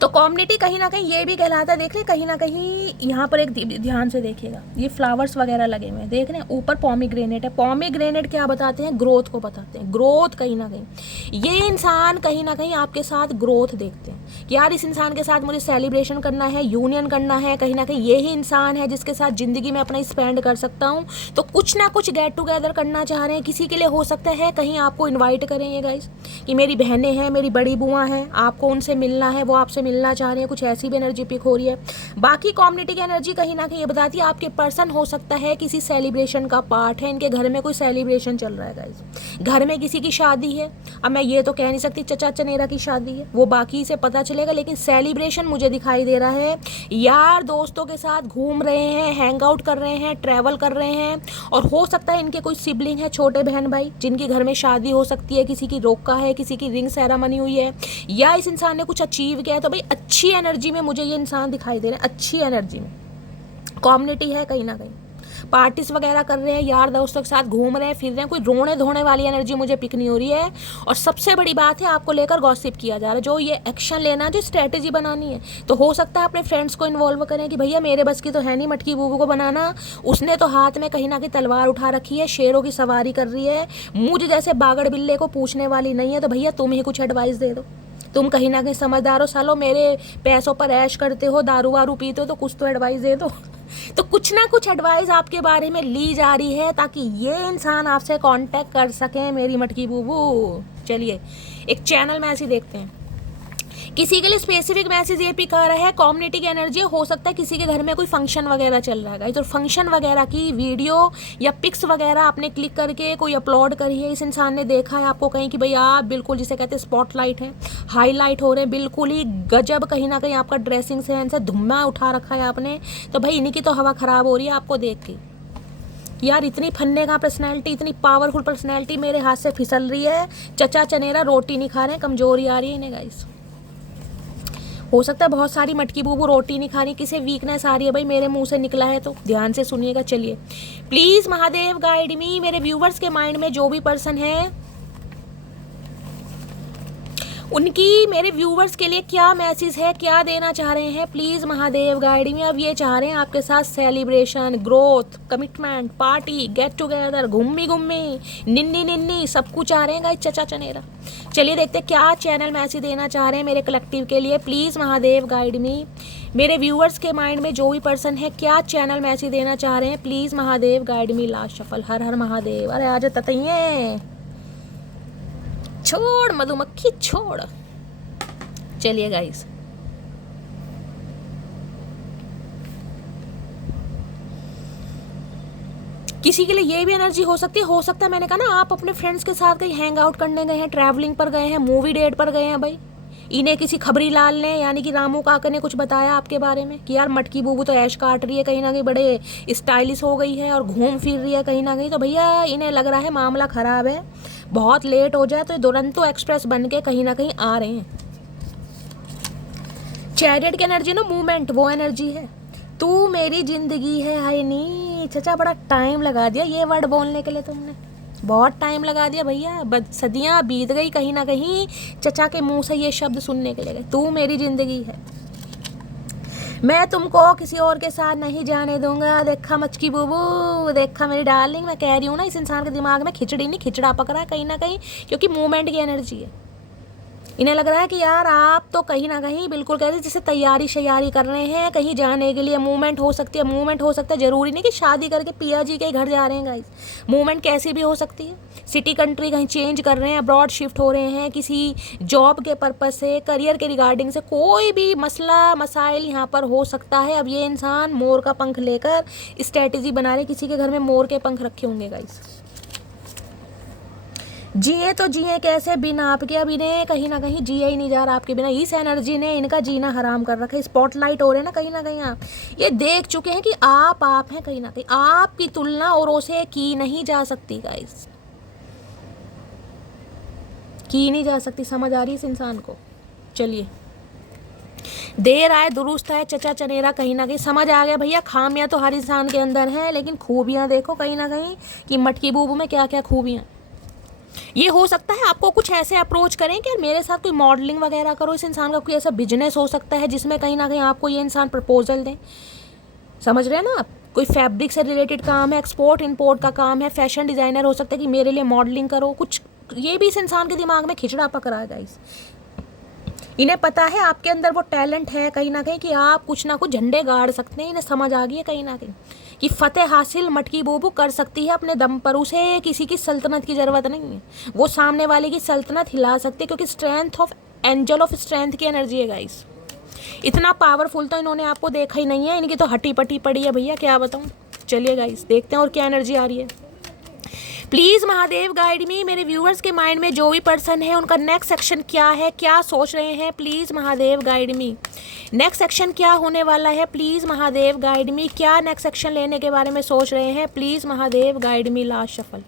तो कम्युनिटी कहीं ना कहीं ये भी कहलाता है, देख रहे कहीं ना कहीं यहाँ पर एक ध्यान से देखिएगा, ये फ्लावर्स वगैरह लगे हुए हैं, देख रहे हैं ऊपर पॉमीग्रेनेट है। पॉमीग्रेनेट क्या बताते हैं? ग्रोथ को बताते हैं, ग्रोथ। कहीं ना कहीं ये इंसान कहीं ना कहीं आपके साथ ग्रोथ देखते हैं कि यार इस इंसान के साथ मुझे सेलिब्रेशन करना है, यूनियन करना है। कहीं ना कहीं यही इंसान है जिसके साथ ज़िंदगी में अपना स्पेंड कर सकता हूँ। तो कुछ ना कुछ गेट टुगेदर करना चाह रहे हैं। किसी के लिए हो सकता है कहीं आपको इन्वाइट करें ये गाइस कि मेरी बहनें हैं, मेरी बड़ी बुआ हैं, आपको उनसे मिलना है, वो आपसे मिलना चाह रहे हैं, कुछ ऐसी भी एनर्जी पिक हो रही है। बाकी कम्युनिटी की एनर्जी कहीं ना कहीं ये बताती है आपके पर्सन हो सकता है किसी सेलिब्रेशन का पार्ट है, इनके घर में कोई सेलिब्रेशन चल रहा है गाइस, घर में किसी की शादी है। अब मैं ये तो कह नहीं सकती चचा चनेरा की शादी है, वो बाकी से पता पता चलेगा, लेकिन सेलिब्रेशन मुझे दिखाई दे रहा है। यार दोस्तों के साथ घूम रहे हैं, हैंग आउट कर रहे हैं, ट्रैवल कर रहे हैं, और हो सकता है इनके कोई सिबलिंग है, छोटे बहन भाई, जिनके घर में शादी हो सकती है, किसी की रोका है, किसी की रिंग सेरेमनी हुई है, या इस इंसान ने कुछ अचीव किया है। तो भाई अच्छी एनर्जी में मुझे ये इंसान दिखाई दे रहे हैं, अच्छी एनर्जी में कम्युनिटी है, कहीं ना कहीं पार्टीज वगैरह कर रहे हैं, यार दोस्तों के साथ घूम रहे हैं, फिर रहे हैं। कोई रोने धोने वाली एनर्जी मुझे पिक नहीं हो रही है। और सबसे बड़ी बात है, आपको लेकर गॉसिप किया जा रहा है, जो ये एक्शन लेना, जो स्ट्रेटेजी बनानी है। तो हो सकता है अपने फ्रेंड्स को इन्वॉल्व करें कि भैया मेरे बस की तो है नहीं मटकी बूबू को बनाना, उसने तो हाथ में कहीं ना कहीं तलवार उठा रखी है, शेरों की सवारी कर रही है, मुझ जैसे बागड़ बिल्ले को पूछने वाली नहीं है। तो भैया तुम ही कुछ एडवाइस दे दो, तुम कहीं ना कहीं समझदार हो, सालो मेरे पैसों पर ऐश करते हो, दारू वारू पीते हो, तो कुछ तो एडवाइस दे दो। तो कुछ ना कुछ एडवाइस आपके बारे में ली जा रही है, ताकि ये इंसान आपसे कांटेक्ट कर सकें, मेरी मटकी बूबू। चलिए एक चैनल मैसेज देखते हैं। किसी के लिए स्पेसिफिक मैसेज ये पिक आ रहा है, कम्युनिटी की एनर्जी। हो सकता है किसी के घर में कोई फंक्शन वगैरह चल रहा है, तो फंक्शन वगैरह की वीडियो या पिक्स वगैरह आपने क्लिक करके कोई अपलोड करी है, इस इंसान ने देखा है आपको कहीं कि भाई आप बिल्कुल जिसे कहते हैं स्पॉटलाइट हैं, हाईलाइट हो रहे हैं, बिल्कुल ही गजब, कहीं ना कहीं आपका ड्रेसिंग सेंस है, धुम्मा उठा रखा है आपने। तो भाई इन्हीं की तो हवा ख़राब हो रही है आपको देख के। यार इतनी फन्ने का पर्सनैलिटी, इतनी पावरफुल पर्सनैलिटी मेरे हाथ से फिसल रही है। चचा चनेरा रोटी नहीं खा रहे हैं, कमजोरी आ रही है इन्हें गाइस। हो सकता है बहुत सारी मटकी बूबू रोटी नहीं खा रही, किसे वीकनेस आ रही है, भाई मेरे मुंह से निकला है तो ध्यान से सुनिएगा। चलिए प्लीज महादेव गाइड मी, मेरे व्यूवर्स के माइंड में जो भी पर्सन है उनकी, मेरे व्यूवर्स के लिए क्या मैसेज है, क्या देना चाह रहे हैं, प्लीज महादेव गाइड मी। अब ये चाह रहे हैं आपके साथ celebration, growth, commitment, party, get together, घूमी घूमी, निन्नी निन्नी, सब कुछ चाह रहे हैं गाइस चचा चनेरा। चलिए देखते हैं क्या चैनल मैसेज देना चाह रहे हैं मेरे कलेक्टिव के लिए। प्लीज महादेव गाइड मी, मेरे व्यूवर्स के माइंड में जो भी पर्सन है क्या चैनल मैसेज देना चाह रहे हैं, please Mahadev guide me. Last shuffle. हर हर महादेव। अरे आज ततइये छोड़ मधुमक्खी छोड़। चलिए गाइस किसी के लिए ये भी एनर्जी हो सकती है, हो सकता है मैंने कहा ना आप अपने फ्रेंड्स के साथ कहीं हैंग आउट करने गए हैं, ट्रैवलिंग पर गए हैं, मूवी डेट पर गए हैं। भाई इन्हें किसी खबरी लाल ने यानी कि रामू काका ने कुछ बताया आपके बारे में कि यार मटकी बूबू तो ऐश काट रही है, कहीं ना कहीं बड़े स्टाइलिश हो गई है और घूम फिर रही है कहीं ना कहीं। तो भैया इन्हें लग रहा है मामला ख़राब है, बहुत लेट हो जाए तो दुरंतो एक्सप्रेस बन के कहीं ना कहीं आ रहे हैं। चैरियट की एनर्जी ना, मूवमेंट, वो एनर्जी है। तू मेरी जिंदगी है, हाय नी चचा बड़ा टाइम लगा दिया ये वर्ड बोलने के लिए, तुमने बहुत टाइम लगा दिया भैया, सदियाँ बीत गई कहीं ना कहीं चचा के मुंह से ये शब्द सुनने के लिए। तू मेरी जिंदगी है, मैं तुमको किसी और के साथ नहीं जाने दूंगा। देखा मचकी बूबू, देखा मेरी डार्लिंग, मैं कह रही हूँ ना इस इंसान के दिमाग में खिचड़ी नहीं खिचड़ा पक रहा है कहीं ना कहीं, क्योंकि मूवमेंट की एनर्जी है। इन्हें लग रहा है कि यार आप तो कहीं ना कहीं बिल्कुल कह रहे हैं जैसे तैयारी शैयारी कर रहे हैं कहीं जाने के लिए। मूवमेंट हो सकती है, मूवमेंट हो सकता है, जरूरी नहीं कि शादी करके पिया जी के घर जा रहे हैं गाइस। मूवमेंट कैसी भी हो सकती है, सिटी कंट्री कहीं चेंज कर रहे हैं, अब्रॉड शिफ्ट हो रहे हैं, किसी जॉब के पर्पज से, करियर के रिगार्डिंग से, कोई भी मसला मसाइल यहाँ पर हो सकता है। अब ये इंसान मोर का पंख लेकर स्ट्रेटेजी बना रहे, किसी के घर में मोर के पंख रखे होंगे गाइस। जिए तो जिए कैसे बिना आपके, अब इन्हें कहीं ना कहीं जिया ही नहीं जा रहा आपके बिना। इस एनर्जी ने इनका जीना हराम कर रखा है। स्पॉटलाइट हो रहे हैं ना कहीं आप ये देख चुके हैं कि आप हैं कहीं ना कहीं, आपकी तुलना औरों से की नहीं जा सकती गाइस, की नहीं जा सकती। समझ आ रही है इस इंसान को। चलिए देर आए दुरुस्त है चचा चनेरा, कहीं ना कहीं समझ आ गया भैया। खामियां तो हर इंसान के अंदर है, लेकिन खूबियां देखो कहीं ना कहीं कि मटकी बूबू में क्या क्या खूबियां। ये हो सकता है आपको कुछ ऐसे अप्रोच करें कि मेरे साथ कोई मॉडलिंग वगैरह करो। इस इंसान का कोई ऐसा बिजनेस हो सकता है जिसमें कहीं ना कहीं आपको ये इंसान प्रपोजल दें। समझ रहे हैं ना आप, कोई फैब्रिक से रिलेटेड काम है, एक्सपोर्ट इंपोर्ट का काम है, फैशन डिज़ाइनर हो सकता है कि मेरे लिए मॉडलिंग करो कुछ। ये भी इस इंसान के दिमाग में खिचड़ा पक रहा है गाइस। इन्हें पता है आपके अंदर वो टैलेंट है कहीं ना कहीं कि आप कुछ ना कुछ झंडे गाड़ सकते हैं। इन्हें समझ आ गई है कहीं ना कहीं कि फतेह हासिल मटकी बूबू कर सकती है अपने दम पर, उसे किसी की सल्तनत की ज़रूरत नहीं है, वो सामने वाले की सल्तनत हिला सकती है, क्योंकि strength of angel of strength की एनर्जी है गाइस। इतना पावरफुल तो इन्होंने आपको देखा ही नहीं है, इनकी तो हटी पटी पड़ी है भैया, क्या बताऊँ। चलिए गाइस देखते हैं और क्या एनर्जी आ रही है। प्लीज़ महादेव गाइड मी, मेरे व्यूअर्स के माइंड में जो भी पर्सन है उनका नेक्स्ट सेक्शन क्या है, क्या सोच रहे हैं, please Mahadev guide me. Next section क्या होने वाला है, प्लीज़ महादेव गाइड मी। क्या नेक्स्ट सेक्शन लेने के बारे में सोच रहे हैं, please Mahadev guide me. Last shuffle.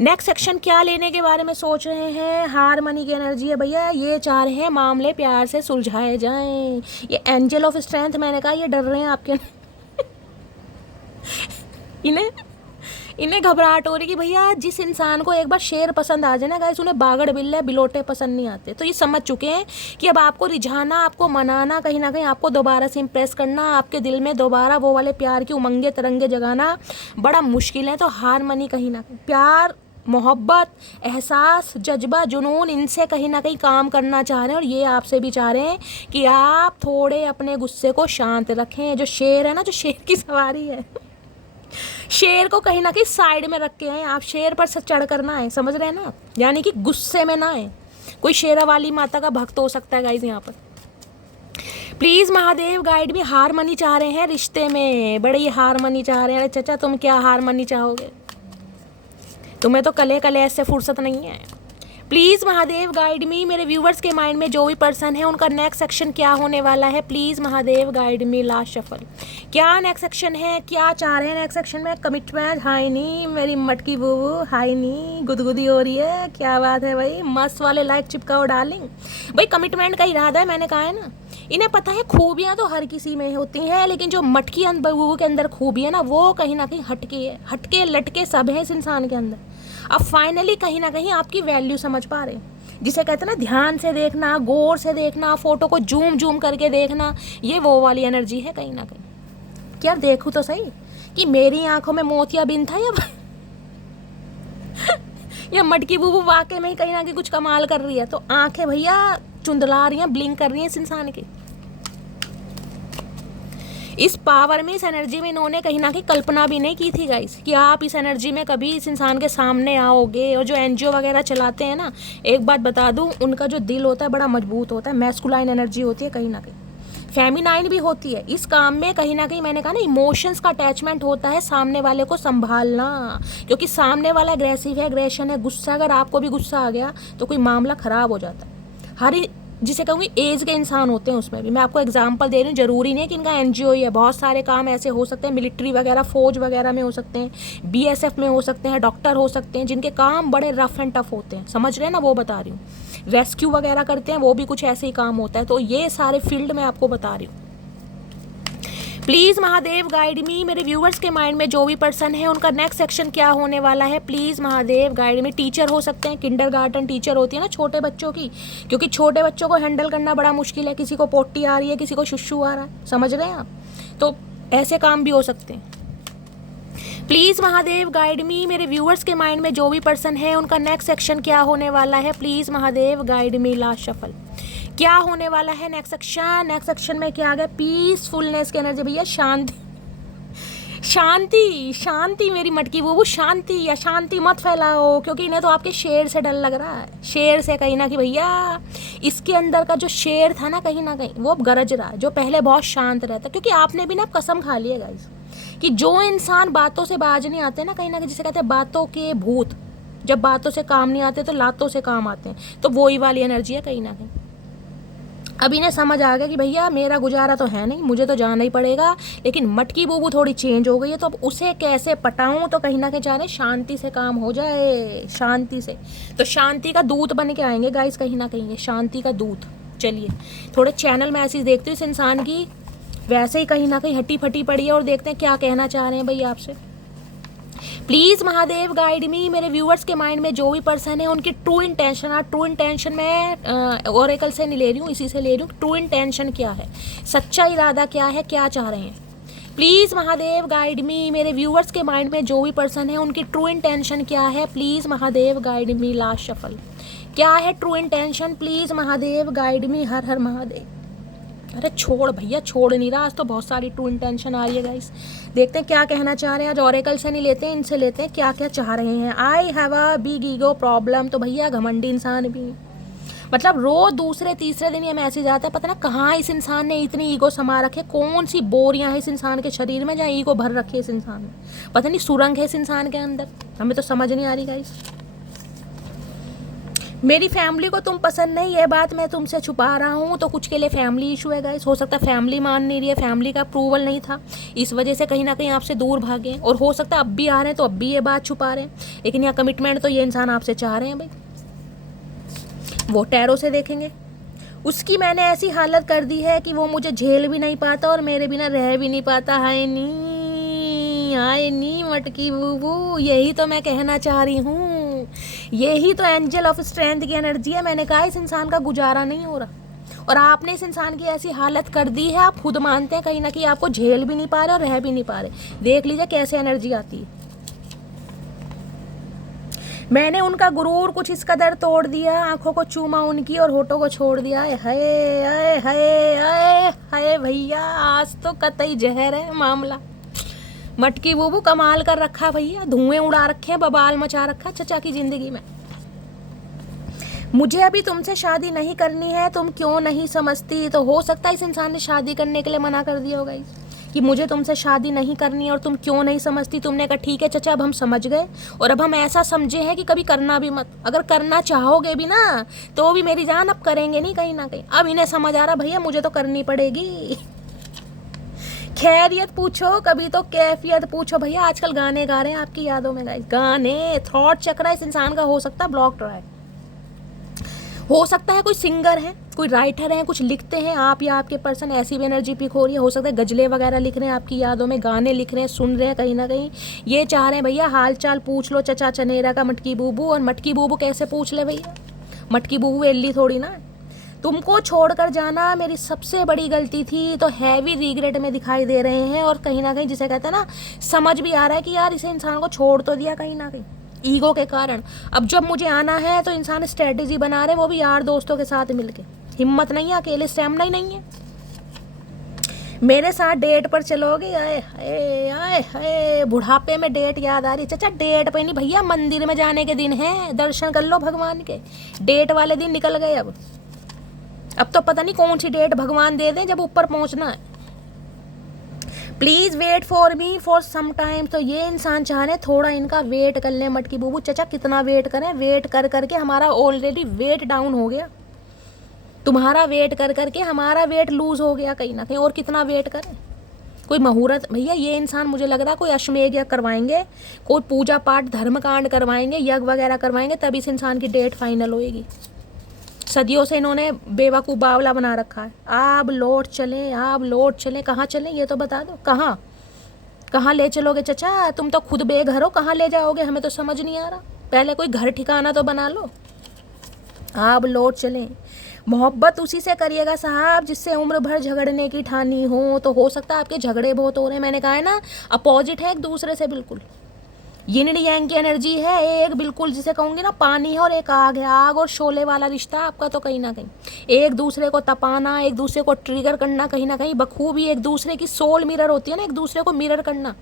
Next section क्या लेने के बारे में सोच रहे हैं, हारमनी की एनर्जी है भैया। ये चाह रहे हैं मामले प्यार से सुलझाए जाएं। ये एंजल ऑफ स्ट्रेंथ, मैंने कहा ये डर रहे हैं आपके इन्हें घबराहट हो रही कि भैया जिस इंसान को एक बार शेर पसंद आ जाए ना गाइस, उन्हें बागड़ बिल्ले बिलोटे पसंद नहीं आते। तो ये समझ चुके हैं कि अब आपको रिझाना, आपको मनाना, कहीं ना कहीं आपको दोबारा से इम्प्रेस करना, आपके दिल में दोबारा वो वाले प्यार की उमंगे तरंगे जगाना बड़ा मुश्किल है। तो हारमनी, कहीं ना कहीं प्यार, मोहब्बत, एहसास, जज्बा, जुनून, इनसे कहीं ना कहीं काम करना चाह रहे हैं। और ये आपसे भी चाह रहे हैं कि आप थोड़े अपने गुस्से को शांत रखें। जो शेर है ना, जो शेर की सवारी है, शेर को कहीं ना कहीं साइड में रख के आए आप। शेर पर से चढ़ कर ना आए, समझ रहे हैं ना, यानी कि गुस्से में ना आए। कोई शेरा वाली माता का भक्त हो सकता है गाइज यहाँ पर। प्लीज़ महादेव गाइड भी हारमनी चाह रहे हैं रिश्ते में, बड़ी हारमनी चाह रहे हैं। अरे चाचा तुम क्या हारमनी चाहोगे, तुम्हें तो कले कले ऐसे फुर्सत नहीं है। प्लीज़ महादेव गाइड मी, मेरे व्यूवर्स के माइंड में जो भी पर्सन है उनका नेक्स्ट सेक्शन क्या होने वाला है, please Mahadev guide me. Last shuffle. क्या नेक्स्ट सेक्शन है, क्या चाह रहे हैं नेक्स्ट सेक्शन में। कमिटमेंट, हाय नी मेरी मटकी बूबू, हाय नी गुदगुदी हो रही है, क्या बात है भाई, मस्त वाले लाइक चिपकाओ डार्लिंग। भाई कमिटमेंट का इरादा है, मैंने कहा है ना। इन्हें पता है खूबियाँ तो हर किसी में होती हैं, लेकिन जो मटकी बूबू के अंदर खूबी है ना, वो कहीं ना कहीं हटके है। हटके लटके सब है इस इंसान के अंदर। अब फाइनली कहीं ना कहीं आपकी वैल्यू समझ पा रहे हैं, जिसे कहते हैं ना ध्यान से देखना, गौर से देखना, फोटो को जूम जूम करके देखना, ये वो वाली एनर्जी है कहीं ना कहीं। क्या देखूँ तो सही कि मेरी आंखों में मोतियाबिंद था या मटकी बूबू वाकई में ही कहीं ना कहीं कुछ कमाल कर रही है। तो आंखें भैया चुंदला रही हैं, ब्लिंक कर रही हैं इस इंसान की। इस पावर में, इस एनर्जी में इन्होंने कहीं ना कहीं कल्पना भी नहीं की थी गाइस कि आप इस एनर्जी में कभी इस इंसान के सामने आओगे। और जो एनजीओ वगैरह चलाते हैं ना, एक बात बता दूं, उनका जो दिल होता है बड़ा मजबूत होता है। मैस्कुलाइन एनर्जी होती है, कहीं ना कहीं फेमिनाइन भी होती है। इस काम में कहीं ना कहीं मैंने कहा ना, इमोशंस का अटैचमेंट होता है, सामने वाले को संभालना। क्योंकि सामने वाला एग्रेसिव है, एग्रेशन है, गुस्सा। अगर आपको भी गुस्सा आ गया तो कोई मामला ख़राब हो जाता है। हर जिसे कहूँगी एज के इंसान होते हैं उसमें भी। मैं आपको एग्जांपल दे रही हूँ, ज़रूरी नहीं है कि इनका एनजीओ ही है। बहुत सारे काम ऐसे हो सकते हैं, मिलिट्री वगैरह, फौज वगैरह में हो सकते हैं, बीएसएफ में हो सकते हैं, डॉक्टर हो सकते हैं, जिनके काम बड़े रफ एंड टफ होते हैं। समझ रहे हैं ना, वो बता रही हूँ। रेस्क्यू वगैरह करते हैं, वो भी कुछ ऐसे ही काम होता है। तो ये सारे फील्ड में आपको बता रही हूँ। प्लीज़ महादेव गाइड मी, मेरे व्यूवर्स के माइंड में जो भी पर्सन है उनका नेक्स्ट सेक्शन क्या होने वाला है, please Mahadev guide me. Teacher हो सकते हैं, किंडरगार्टन टीचर होती है ना छोटे बच्चों की, क्योंकि छोटे बच्चों को हैंडल करना बड़ा मुश्किल है। किसी को पोटी आ रही है, किसी को शुशु आ रहा है, समझ रहे हैं आप। तो ऐसे काम भी हो सकते हैं। प्लीज़ महादेव गाइड मी, मेरे व्यूअर्स के माइंड में जो भी पर्सन है उनका नेक्स्ट सेक्शन क्या होने वाला है, please Mahadev guide me. Last shuffle. क्या होने वाला है नेक्स्ट सेक्शन। नेक्स्ट सेक्शन में क्या आ गया, पीसफुलनेस की एनर्जी भैया, शांति शांति शांति। मेरी मटकी वो शांति या शांति मत फैलाओ, क्योंकि इन्हें तो आपके शेर से डर लग रहा है। शेर से कहीं ना कहीं भैया, इसके अंदर का जो शेर था ना कहीं वो अब गरज रहा है, जो पहले बहुत शांत रहता। क्योंकि आपने भी ना कसम खा ली है गाइस कि जो इंसान बातों से बाज नहीं आते ना कहीं जिसे कहते हैं बातों के भूत, जब बातों से काम नहीं आते तो लातों से काम आते हैं। तो वही वाली एनर्जी है कहीं ना कहीं। अब इन्हें समझ आ गया कि भैया मेरा गुजारा तो है नहीं, मुझे तो जाना ही पड़ेगा। लेकिन मटकी बूबू थोड़ी चेंज हो गई है, तो अब उसे कैसे पटाऊं। तो कहीं ना कहीं चाह रहे शांति से काम हो जाए, शांति से। तो शांति का दूत बन के आएंगे गाइस कहीं ना कहीं, शांति का दूत। चलिए थोड़े चैनल मैसेज देखते हो इस इंसान की, वैसे ही कहीं ना कहीं हटी फटी पड़ी है, और देखते हैं क्या कहना चाह रहे हैं भैया आपसे। प्लीज़ महादेव गाइड मी, मेरे व्यूअर्स के माइंड में जो भी पर्सन है उनकी ट्रू इंटेंशन। और ट्रू इंटेंशन मैं ओरेकल से नहीं ले रही हूँ, इसी से ले रही हूँ। ट्रू इंटेंशन क्या है, सच्चा इरादा क्या है, क्या चाह रहे हैं। प्लीज़ महादेव गाइड मी, मेरे व्यूअर्स के माइंड में जो भी पर्सन है उनकी ट्रू इंटेंशन क्या है, please Mahadev guide me. Last shuffle. क्या है true intention, please Mahadev guide me. हर हर महादेव। अरे छोड़ भैया, छोड़ नहीं रहा। आज तो बहुत सारी ट्रू इंटेंशन आ रही है गाइस, देखते हैं क्या कहना चाह रहे हैं। आज ओरेकल से नहीं लेते हैं, इनसे लेते हैं क्या क्या चाह रहे हैं। I have a big ego problem. तो भैया घमंडी इंसान भी मतलब रोज दूसरे तीसरे दिन ये मैसेज आता है, पता ना कहाँ इस इंसान ने इतनी ईगो समा रखे, कौन सी बोरियां है इस इंसान के शरीर में जहाँ ईगो भर रखी है इस इंसान में, पता नहीं सुरंग है इस इंसान के अंदर, हमें तो समझ नहीं आ रही गाइस। मेरी फैमिली को तुम पसंद नहीं, ये बात मैं तुमसे छुपा रहा हूँ, तो कुछ के लिए फैमिली इशू है गाइस। हो सकता है फैमिली मान नहीं रही है, फैमिली का अप्रूवल नहीं था, इस वजह से कहीं ना कहीं आपसे दूर भागे हैं। और हो सकता है अब भी आ रहे हैं तो अब भी ये बात छुपा रहे हैं, लेकिन यहाँ कमिटमेंट तो ये इंसान आपसे चाह रहे हैं भाई। वो टैरो से देखेंगे, उसकी मैंने ऐसी हालत कर दी है कि वो मुझे झेल भी नहीं पाता और मेरे बिना रह भी नहीं पाता। हाय नी मटकी बूबू, यही तो मैं कहना चाह रही हूँ, यही तो एंजल ऑफ स्ट्रेंथ की एनर्जी है। मैंने कहा इस इंसान का गुजारा नहीं हो रहा और आपने इस इंसान की ऐसी हालत कर दी है, आप खुद मानते हैं कहीं ना कहीं आपको झेल भी नहीं पा रहे और रह भी नहीं पा रहे। देख लीजिए कैसे एनर्जी आती है। मैंने उनका गुरूर कुछ इस कदर तोड़ दिया, आंखों को चूमा उनकी और होठों को छोड़ दिया। हाय हाय हाय हाय हाय भैया, आज तो कतई जहर है मामला। मटकी बूबू कमाल कर रखा भैया, धुएं उड़ा रखे हैं, बवाल मचा रखा चचा की जिंदगी में। मुझे अभी तुमसे शादी नहीं करनी है, तुम क्यों नहीं समझती। तो हो सकता है इस इंसान ने शादी करने के लिए मना कर दिया होगा कि मुझे तुमसे शादी नहीं करनी है और तुम क्यों नहीं समझती। तुमने कहा ठीक है चचा, अब हम समझ गए और अब हम ऐसा समझे हैं कि कभी करना भी मत। अगर करना चाहोगे भी ना तो भी मेरी जान अब करेंगे नहीं कहीं ना कहीं। अब इन्हें समझ आ रहा भैया मुझे तो करनी पड़ेगी। खैरियत पूछो कभी तो कैफियत पूछो भैया। आजकल गाने गा रहे हैं आपकी यादों में गाइस, गाने। थॉट चक्र इस इंसान का हो सकता है ब्लॉक्ड रहा है, हो सकता है कोई सिंगर है, कोई राइटर है, कुछ लिखते हैं आप या आपके पर्सन, ऐसी भी एनर्जी पिक हो रही है। हो सकता है गजलें वगैरह लिख रहे हैं आपकी यादों में, गाने लिख रहे हैं, सुन रहे हैं कहीं ना कहीं। ये चाह रहे हैं भैया हाल चाल पूछ लो चचा चनेरा का मटकी बूबू। और मटकी बूबू कैसे पूछ ले भैया, मटकी बूबू एल्ली थोड़ी ना। तुमको छोड़कर जाना मेरी सबसे बड़ी गलती थी, तो हैवी रिग्रेट में दिखाई दे रहे हैं। और कहीं ना कहीं जिसे कहते हैं ना, समझ भी आ रहा है कि यार इसे इंसान को छोड़ तो दिया कहीं ना कहीं ईगो के कारण। अब जब मुझे आना है तो इंसान स्ट्रेटेजी बना रहे, वो भी यार दोस्तों के साथ मिलके। हिम्मत नहीं है, अकेले स्टैमिना ही नहीं है। मेरे साथ डेट पर चलोगे? आए हाय आए हाय, बुढ़ापे में डेट याद आ रही। चाचा डेट पे नहीं भैया, मंदिर में जाने के दिन है, दर्शन कर लो भगवान के। डेट वाले दिन निकल गए। अब तो पता नहीं कौन सी डेट भगवान दे दें जब ऊपर पहुंचना है। Please wait for me for some time. तो ये इंसान चाह रहे थोड़ा इनका वेट कर लें मटकी बूबू। चचा कितना वेट करें, वेट कर करके हमारा ऑलरेडी वेट डाउन हो गया, तुम्हारा वेट कर करके हमारा वेट लूज हो गया कहीं ना कहीं। और कितना वेट करें, कोई मुहूर्त भैया। ये इंसान मुझे लग रहा है कोई अश्वमेध यज्ञ करवाएंगे, कोई पूजा पाठ धर्म कांड करवाएंगे, यज्ञ वगैरह करवाएंगे, तब इस इंसान की डेट फाइनल होएगी। सदियों से इन्होंने बेवकूफ़ बावला बना रखा है। आप लौट चलें, आप लौट चलें, कहाँ चलें ये तो बता दो। कहाँ कहाँ ले चलोगे चचा, तुम तो खुद बेघर हो, कहाँ ले जाओगे हमें तो समझ नहीं आ रहा। पहले कोई घर ठिकाना तो बना लो। आप लौट चलें, मोहब्बत उसी से करिएगा साहब जिससे उम्र भर झगड़ने की ठानी हो। तो हो सकता है आपके झगड़े बहुत हो रहे हैं, मैंने कहा है ना अपोजिट है एक दूसरे से, बिल्कुल यिन यांग की एनर्जी है एक, बिल्कुल जिसे कहूँगी ना पानी है और एक आग है। आग और शोले वाला रिश्ता आपका तो कहीं ना कहीं एक दूसरे को तपाना, एक दूसरे को ट्रिगर करना, कहीं ना कहीं बखूबी एक दूसरे की सोल मिरर होती है ना, एक दूसरे को मिरर करना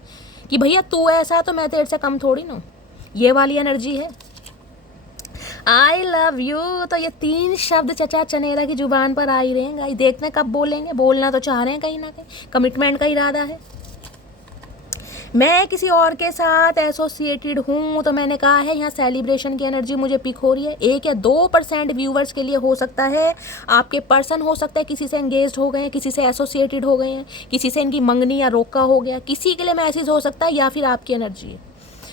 कि भैया तू ऐसा तो मैं तेरे से कम थोड़ी ना। ये वाली एनर्जी है। आई लव यू, तो ये 3 शब्द चचा चनेरा की जुबान पर आ ही रहे हैं। देखते हैं कब बोलेंगे, बोलना तो चाह रहे हैं कहीं ना कहीं, कमिटमेंट का इरादा है। मैं किसी और के साथ एसोसिएटेड हूँ, तो मैंने कहा है यहाँ सेलिब्रेशन की एनर्जी मुझे पिक हो रही है। 1 या 2% व्यूवर्स के लिए हो सकता है आपके पर्सन, हो सकता है किसी से एंगेज्ड हो गए हैं, किसी से एसोसिएटेड हो गए हैं, किसी से इनकी मंगनी या रोका हो गया, किसी के लिए मैसेज हो सकता है, या फिर आपकी एनर्जी है।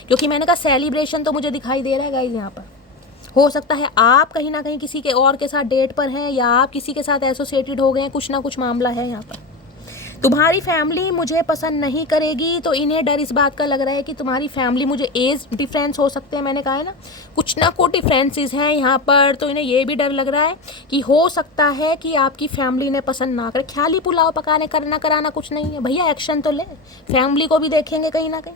क्योंकि मैंने कहा सेलिब्रेशन तो मुझे दिखाई दे रहा है गाइस यहाँ पर। हो सकता है आप कहीं ना कहीं किसी के और के साथ डेट पर हैं, या आप किसी के साथ एसोसिएटेड हो गए हैं, कुछ ना कुछ मामला है यहाँ पर। तुम्हारी फैमिली मुझे पसंद नहीं करेगी, तो इन्हें डर इस बात का लग रहा है कि तुम्हारी फैमिली, मुझे एज डिफरेंस हो सकते हैं, मैंने कहा है ना कुछ ना कुछ डिफरेंसेस हैं यहाँ पर। तो इन्हें ये भी डर लग रहा है कि हो सकता है कि आपकी फैमिली ने पसंद ना करे। ख्याली पुलाव पकाने करना कराना कुछ नहीं है भैया, एक्शन तो ले, फैमिली को भी देखेंगे कहीं ना कहीं।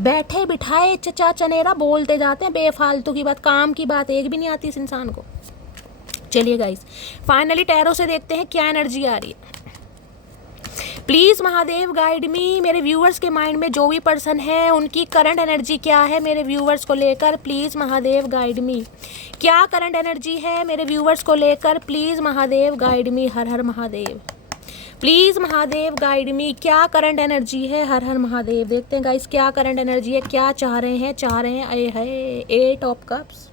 बैठे बिठाए चचा चनेरा बोलते जाते हैं बेफालतू की बात, काम की बात एक भी नहीं आती इस इंसान को। चलिए गाइस फाइनली टैरो से देखते हैं क्या एनर्जी आ रही है। प्लीज़ महादेव गाइड मी। मेरे व्यूअर्स के माइंड में जो भी पर्सन है उनकी करंट एनर्जी क्या है मेरे व्यूअर्स को लेकर, प्लीज़ महादेव गाइड मी। क्या करंट एनर्जी है मेरे व्यूअर्स को लेकर, प्लीज़ महादेव गाइड मी। हर हर महादेव। प्लीज़ महादेव गाइड मी। क्या करंट एनर्जी है, हर हर महादेव। देखते हैं गाइस क्या करंट एनर्जी है, क्या चाह रहे हैं। अरे है 8 ऑफ कप्स।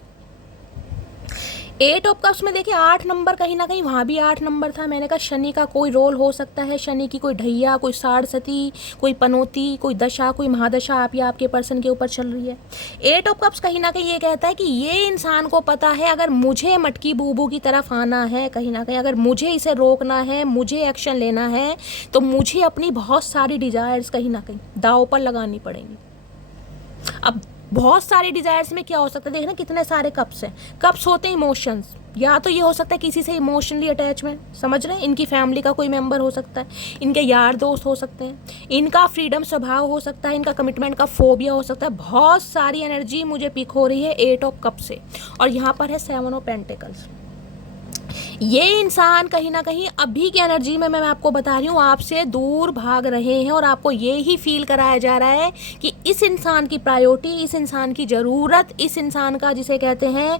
8 ऑफ कप्स में देखिए 8 नंबर, कहीं ना कहीं वहाँ भी 8 नंबर था। मैंने कहा शनि का कोई रोल हो सकता है, शनि की कोई ढैया, कोई साड़सती, कोई पनौती, कोई दशा, कोई महादशा आप या आपके पर्सन के ऊपर चल रही है। 8 ऑफ कप्स कहीं ना कहीं ये कहता है कि ये इंसान को पता है अगर मुझे मटकी बूबू की तरफ आना है, कहीं ना कहीं अगर मुझे इसे रोकना है, मुझे एक्शन लेना है, तो मुझे अपनी बहुत सारी डिज़ायर्स कहीं ना कहीं दांव पर लगानी पड़ेंगी। अब बहुत सारे डिज़ायर्स में क्या हो सकता है, देखना कितने सारे कप्स हैं। कप्स होते हैं इमोशंस, या तो ये हो सकता है किसी से इमोशनली अटैचमेंट, समझ रहे हैं, इनकी फैमिली का कोई मेंबर हो सकता है, इनके यार दोस्त हो सकते हैं, इनका फ्रीडम स्वभाव हो सकता है, इनका कमिटमेंट का फोबिया हो सकता है। बहुत सारी एनर्जी मुझे पिक हो रही है 8 ऑफ कप से। और यहाँ पर है 7 ऑफ पेंटिकल्स। ये इंसान कहीं ना कहीं अभी की एनर्जी में मैं आपको बता रही हूँ आपसे दूर भाग रहे हैं, और आपको ये ही फील कराया जा रहा है कि इस इंसान की प्रायोरिटी, इस इंसान की ज़रूरत, इस इंसान का जिसे कहते हैं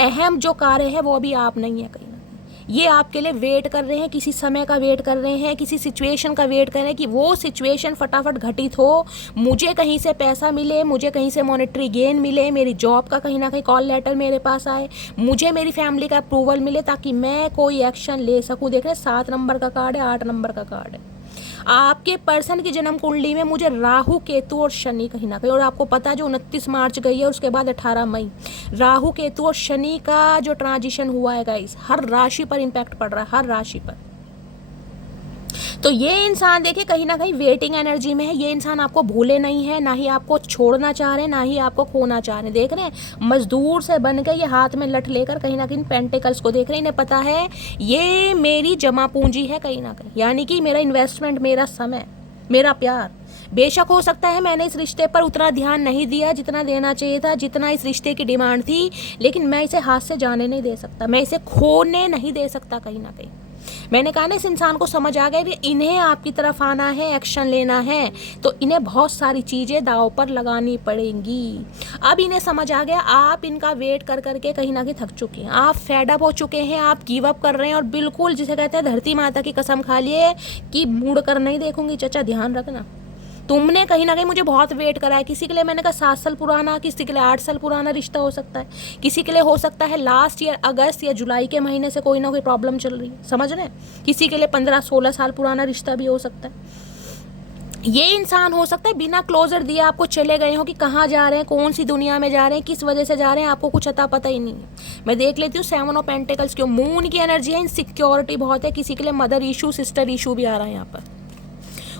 अहम जो कार्य है वो अभी आप नहीं है। कहीं ना कहीं ये आपके लिए वेट कर रहे हैं, किसी समय का वेट कर रहे हैं, किसी सिचुएशन का वेट कर रहे हैं कि वो सिचुएशन फटाफट घटित हो, मुझे कहीं से पैसा मिले, मुझे कहीं से मॉनेटरी गेन मिले, मेरी जॉब का कहीं ना कहीं कॉल लेटर मेरे पास आए, मुझे मेरी फैमिली का अप्रूवल मिले ताकि मैं कोई एक्शन ले सकूं। देख रहे हैं 7 नंबर का कार्ड है, 8 नंबर का कार्ड है। आपके पर्सन की जन्म कुंडली में मुझे राहु, केतु और शनि कहीं ना कहीं, और आपको पता जो 29 मार्च गई है उसके बाद 18 मई राहु, केतु और शनि का जो ट्रांजिशन हुआ है गाइस, हर राशि पर इम्पैक्ट पड़ रहा है, हर राशि पर। तो ये इंसान देखिए कहीं ना कहीं वेटिंग एनर्जी में है। ये इंसान आपको भूले नहीं है, ना ही आपको छोड़ना चाह रहे हैं, ना ही आपको खोना चाह रहे हैं। देख रहे हैं मजदूर से बन के ये हाथ में लठ लेकर कहीं ना कहीं पेंटिकल्स को देख रहे हैं। इन्हें पता है ये मेरी जमा पूंजी है कहीं ना कहीं, यानी कि मेरा इन्वेस्टमेंट, मेरा समय, मेरा प्यार। बेशक हो सकता है मैंने इस रिश्ते पर उतना ध्यान नहीं दिया जितना देना चाहिए था, जितना इस रिश्ते की डिमांड थी, लेकिन मैं इसे हाथ से जाने नहीं दे सकता, मैं इसे खोने नहीं दे सकता। कहीं ना कहीं मैंने कहा ना इस इंसान को समझ आ गया कि इन्हें आपकी तरफ आना है, एक्शन लेना है, तो इन्हें बहुत सारी चीज़ें दांव पर लगानी पड़ेंगी। अब इन्हें समझ आ गया, आप इनका वेट कर करके कहीं ना कहीं थक चुके हैं, आप फेड अप हो चुके हैं, आप गिव अप कर रहे हैं, और बिल्कुल जिसे कहते हैं धरती माता की कसम खा लिए कि मुड़ कर नहीं देखूंगी। चाचा ध्यान रखना, तुमने कहीं ना कहीं मुझे बहुत वेट करा है। किसी के लिए मैंने कहा 7 साल पुराना, किसी के लिए 8 साल पुराना रिश्ता हो सकता है, किसी के लिए हो सकता है लास्ट ईयर अगस्त या जुलाई के महीने से कोई ना कोई प्रॉब्लम चल रही है, समझ रहे हैं। किसी के लिए 15-16 साल पुराना रिश्ता भी हो सकता है। ये इंसान हो सकता है बिना क्लोजर दिए आपको चले गए हो कि कहाँ जा रहे हैं, कौन सी दुनिया में जा रहे हैं, किस वजह से जा रहे हैं, आपको कुछ अता पता ही नहीं है। मैं देख लेती हूँ 7 ऑफ पेंटिकल्स क्यों, मून की एनर्जी है, इनसिक्योरिटी बहुत है। किसी के लिए मदर इशू, सिस्टर इशू भी आ रहा है यहाँ पर।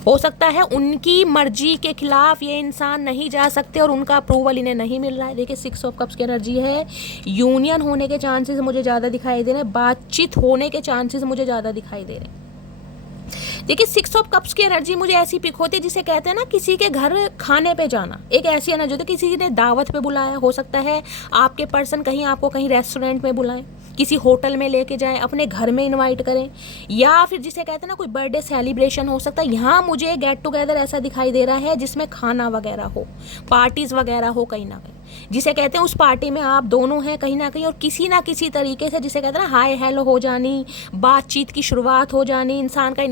हो सकता है उनकी मर्जी के खिलाफ ये इंसान नहीं जा सकते और उनका अप्रूवल इन्हें नहीं मिल रहा है। देखिए 6 ऑफ कप्स की एनर्जी है, यूनियन होने के चांसेस मुझे ज़्यादा दिखाई दे रहे हैं, बातचीत होने के चांसेस मुझे ज़्यादा दिखाई दे रहे हैं। देखिए 6 ऑफ कप्स की एनर्जी मुझे ऐसी पिक होती है जिसे कहते हैं ना किसी के घर खाने पे जाना, एक ऐसी एनर्जी होती है किसी ने दावत पे बुलाया, हो सकता है आपके पर्सन कहीं आपको कहीं रेस्टोरेंट में बुलाएं, किसी होटल में लेके जाएं, अपने घर में इनवाइट करें, या फिर जिसे कहते हैं ना कोई बर्थडे सेलिब्रेशन हो सकता है। यहाँ मुझे गेट टुगेदर ऐसा दिखाई दे रहा है जिसमें खाना वगैरह हो, पार्टीज वगैरह हो कहीं ना कहीं, जिसे कहते हैं उस पार्टी में आप दोनों हैं कहीं ना कहीं, और किसी ना किसी तरीके से जिसे कहते हैं ना हाय हेलो हो जानी, बातचीत की शुरुआत हो जानी, इंसान का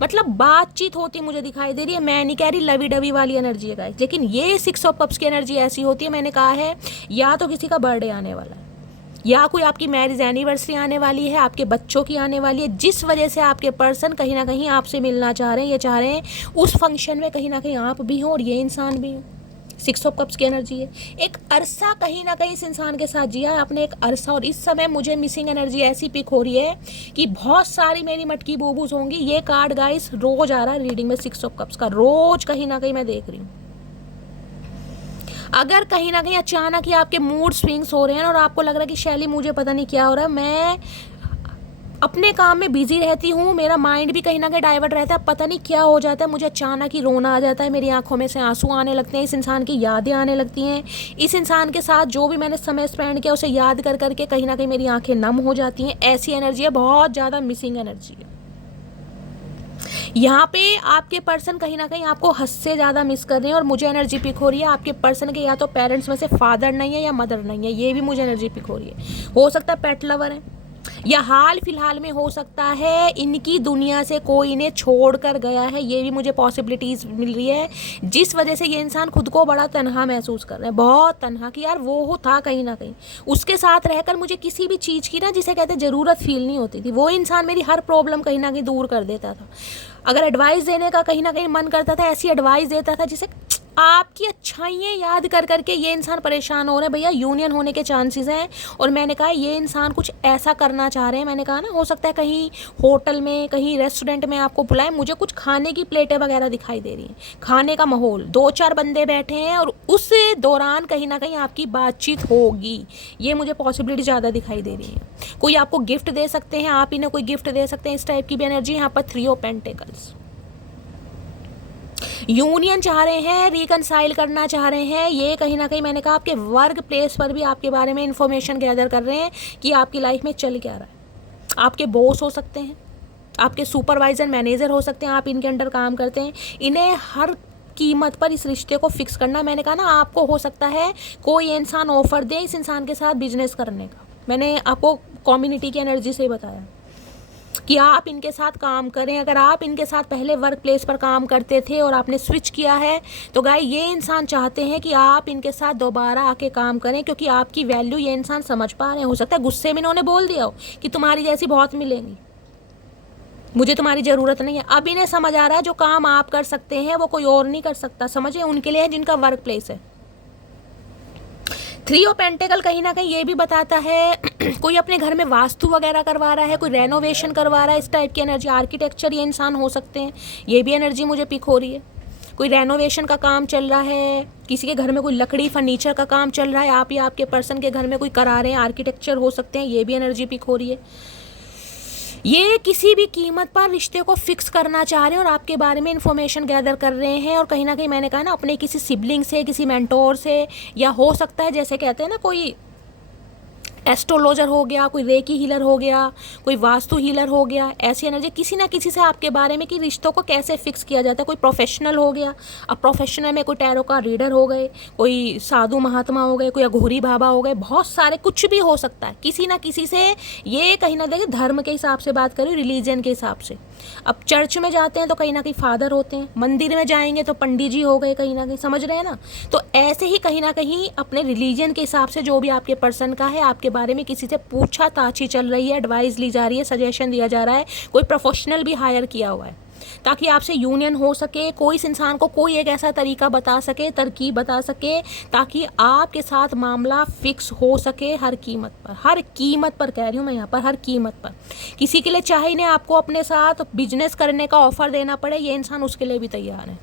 मतलब बातचीत होती मुझे दिखाई दे रही है। मैं नहीं कह रही लवी डवी वाली एनर्जी है गाइस, लेकिन ये 6 ऑफ कप्स की एनर्जी ऐसी होती है, मैंने कहा है या तो किसी का बर्थडे आने वाला है, या कोई आपकी मैरिज एनिवर्सरी आने वाली है, आपके बच्चों की आने वाली है, जिस वजह से आपके पर्सन कहीं ना कहीं आपसे मिलना चाह रहे हैं, ये चाह रहे हैं उस फंक्शन में कहीं ना कहीं आप भी हो और ये इंसान भी हो। 6 ऑफ कप्स की एनर्जी है, एक अरसा कहीं ना कहीं इस इंसान के साथ जिया आपने, एक अरसा, और इस समय मुझे मिसिंग एनर्जी ऐसी पिक हो रही है कि बहुत सारी मेरी मटकी बोबूज होंगी। ये कार्ड गाइस रोज आ रहा है रीडिंग में, 6 ऑफ कप्स का रोज कहीं ना कहीं मैं देख रही हूँ। अगर कहीं ना कहीं अचानक ही आपके मूड स्विंग्स हो रहे हैं और आपको लग रहा है कि शैली मुझे पता नहीं क्या हो रहा है, मैं अपने काम में बिजी रहती हूँ, मेरा माइंड भी कहीं ना कहीं डाइवर्ट रहता है, पता नहीं क्या हो जाता है, मुझे अचानक ही रोना आ जाता है, मेरी आंखों में से आंसू आने लगते हैं, इस इंसान की यादें आने लगती हैं, इस इंसान के साथ जो भी मैंने समय स्पेंड किया उसे याद कर करके कहीं ना कहीं मेरी आंखें नम हो जाती हैं। ऐसी एनर्जी है, बहुत ज़्यादा मिसिंग एनर्जी है। यहाँ पे आपके पर्सन कहीं ना कहीं आपको हद से ज़्यादा मिस कर रहे हैं और मुझे एनर्जी पिक हो रही है आपके पर्सन के या तो पेरेंट्स में से फादर नहीं है या मदर नहीं है, ये भी मुझे एनर्जी पिक हो रही है। हो सकता है पेट लवर है, या हाल फिलहाल में हो सकता है इनकी दुनिया से कोई इन्हें छोड़ कर गया है, ये भी मुझे पॉसिबिलिटीज़ मिल रही है, जिस वजह से ये इंसान खुद को बड़ा तन्हा महसूस कर रहे हैं, बहुत तन्हा, कि यार वो था कहीं ना कहीं, उसके साथ रहकर मुझे किसी भी चीज़ की ना जिसे कहते हैं ज़रूरत फील नहीं होती थी, वो इंसान मेरी हर प्रॉब्लम कहीं ना कहीं दूर कर देता था। अगर एडवाइस देने का कहीं ना कहीं मन करता था, ऐसी एडवाइस देता था जिसे आपकी अच्छाइयाँ याद कर करके ये इंसान परेशान हो रहे हैं। भैया यूनियन होने के चांसेस हैं, और मैंने कहा ये इंसान कुछ ऐसा करना चाह रहे हैं, मैंने कहा ना हो सकता है कहीं होटल में कहीं रेस्टोरेंट में आपको बुलाएं, मुझे कुछ खाने की प्लेटें वगैरह दिखाई दे रही हैं, खाने का माहौल, 2-4 बंदे बैठे हैं और उस दौरान कहीं ना कहीं आपकी बातचीत होगी, ये मुझे पॉसिबिलिटी ज़्यादा दिखाई दे रही है। कोई आपको गिफ्ट दे सकते हैं, आप इन्हें कोई गिफ्ट दे सकते हैं, इस टाइप की भी एनर्जी यहाँ पर 3 ऑफ पेंटिकल्स। यूनियन चाह रहे हैं, रिकनसाइल करना चाह रहे हैं, ये कहीं ना कहीं मैंने कहा आपके वर्क प्लेस पर भी आपके बारे में इंफॉर्मेशन गैदर कर रहे हैं कि आपकी लाइफ में चल क्या रहा है। आपके बॉस हो सकते हैं, आपके सुपरवाइजर मैनेजर हो सकते हैं, आप इनके अंडर काम करते हैं, इन्हें हर कीमत पर इस रिश्ते को फिक्स करना। मैंने कहा ना आपको हो सकता है कोई इंसान ऑफर दे इस इंसान के साथ बिजनेस करने का, मैंने आपको कम्युनिटी की एनर्जी से बताया कि आप इनके साथ काम करें। अगर आप इनके साथ पहले वर्क प्लेस पर काम करते थे और आपने स्विच किया है तो गाय ये इंसान चाहते हैं कि आप इनके साथ दोबारा आके काम करें, क्योंकि आपकी वैल्यू ये इंसान समझ पा रहे हैं। हो सकता है गुस्से में इन्होंने बोल दिया हो कि तुम्हारी जैसी बहुत मिलेंगी, मुझे तुम्हारी ज़रूरत नहीं है। अब इन्हें समझ आ रहा है जो काम आप कर सकते हैं वो कोई और नहीं कर सकता, समझे, उनके लिए है जिनका वर्क प्लेस है। 3 ऑफ पेंटिकल कहीं ना कहीं ये भी बताता है कोई अपने घर में वास्तु वगैरह करवा रहा है, कोई रेनोवेशन करवा रहा है, इस टाइप की एनर्जी। आर्किटेक्चर ये इंसान हो सकते हैं, ये भी एनर्जी मुझे पिक हो रही है। कोई रेनोवेशन का काम चल रहा है, किसी के घर में कोई लकड़ी फर्नीचर का काम चल रहा है, आप या आपके पर्सन के घर में कोई करा रहे हैं, आर्किटेक्चर हो सकते हैं, ये भी एनर्जी पिक हो रही है। ये किसी भी कीमत पर रिश्ते को फिक्स करना चाह रहे हैं और आपके बारे में इंफॉर्मेशन गैदर कर रहे हैं, और कहीं ना कहीं मैंने कहा ना अपने किसी सिबलिंग से, किसी मेंटोर से, या हो सकता है जैसे कहते हैं ना कोई एस्ट्रोलॉजर हो गया, कोई रेकी हीलर हो गया, कोई वास्तु हीलर हो गया, ऐसी एनर्जी किसी ना किसी से आपके बारे में कि रिश्तों को कैसे फिक्स किया जाता है। कोई प्रोफेशनल हो गया, अब प्रोफेशनल में कोई टैरो का रीडर हो गए, कोई साधु महात्मा हो गए, कोई अघोरी बाबा हो गए, बहुत सारे कुछ भी हो सकता है किसी ना किसी से। ये कहीं ना देखिए धर्म के हिसाब से बात करें, रिलीजन के हिसाब से। अब चर्च में जाते हैं तो कहीं ना कहीं फादर होते हैं, मंदिर में जाएंगे तो पंडित जी हो गए, कहीं ना कहीं समझ रहे हैं ना। तो ऐसे ही कहीं ना कहीं अपने रिलीजन के हिसाब से जो भी आपके पर्सन का है, आपके बारे में किसी से पूछा ताछी चल रही है, एडवाइस ली जा रही है, सजेशन दिया जा रहा है, कोई प्रोफेशनल भी हायर किया हुआ है ताकि आपसे यूनियन हो सके। कोई इस इंसान को कोई एक ऐसा तरीका बता सके, तरकीब बता सके, ताकि आपके साथ मामला फिक्स हो सके हर कीमत पर। हर कीमत पर कह रही हूँ मैं यहाँ पर, हर कीमत पर। किसी के लिए चाहे इन्हें आपको अपने साथ बिजनेस करने का ऑफर देना पड़े, ये इंसान उसके लिए भी तैयार है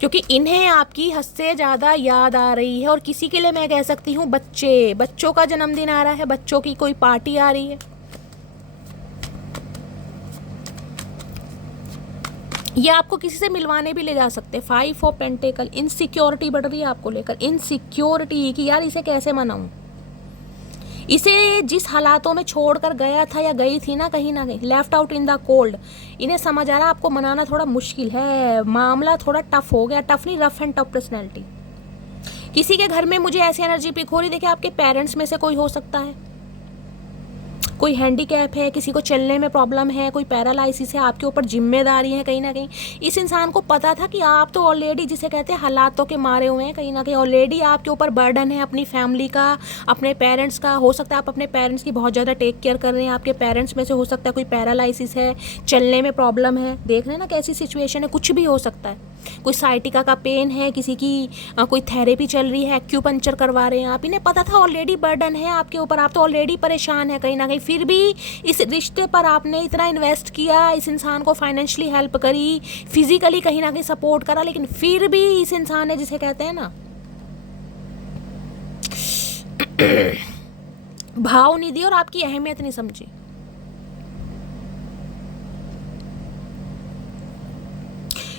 क्योंकि इन्हें आपकी हद से ज़्यादा याद आ रही है। और किसी के लिए मैं कह सकती हूँ बच्चों का जन्मदिन आ रहा है, बच्चों की कोई पार्टी आ रही है, ये आपको किसी से मिलवाने भी ले जा सकते हैं। 5 ऑफ पेंटिकल, इनसिक्योरिटी बढ़ रही है आपको लेकर, इनसिक्योरिटी कि यार इसे कैसे मनाऊं, इसे जिस हालातों में छोड़कर गया था या गई थी ना कहीं left out in the cold, इन्हें समझ आ रहा है आपको मनाना थोड़ा मुश्किल है, मामला थोड़ा टफ हो गया, टफ नहीं रफ एंड टफ पर्सनैलिटी। किसी के घर में मुझे ऐसी एनर्जी पिक हो रही, देखिए आपके पेरेंट्स में से कोई हो सकता है, कोई हैंडीकैप है, किसी को चलने में प्रॉब्लम है, कोई पैरालाइसिस है, आपके ऊपर जिम्मेदारी है कहीं ना कहीं। इस इंसान को पता था कि आप तो ऑलरेडी जिसे कहते हैं हालातों के मारे हुए हैं, कहीं ना कहीं ऑलरेडी आपके ऊपर बर्डन है अपनी फैमिली का, अपने पेरेंट्स का। हो सकता है आप अपने पेरेंट्स की बहुत ज़्यादा टेक केयर कर रहे हैं, आपके पेरेंट्स में से हो सकता है कोई पैरालाइसिस है, चलने में प्रॉब्लम है, देख रहे हैं ना कैसी सिचुएशन है, कुछ भी हो सकता है। कोई साइटिका का पेन है, किसी की कोई थेरेपी चल रही है, एक्यूपंक्चर करवा रहे हैं आप, इन्हें पता था ऑलरेडी बर्डन है आपके ऊपर, आप तो ऑलरेडी परेशान है कहीं ना कहीं, फिर भी इस रिश्ते पर आपने इतना इन्वेस्ट किया, इस इंसान को फाइनेंशियली हेल्प करी, फिजिकली कहीं ना कहीं सपोर्ट करा, लेकिन फिर भी इस इंसान ने जिसे कहते हैं ना भाव नहीं दिया और आपकी अहमियत नहीं समझी।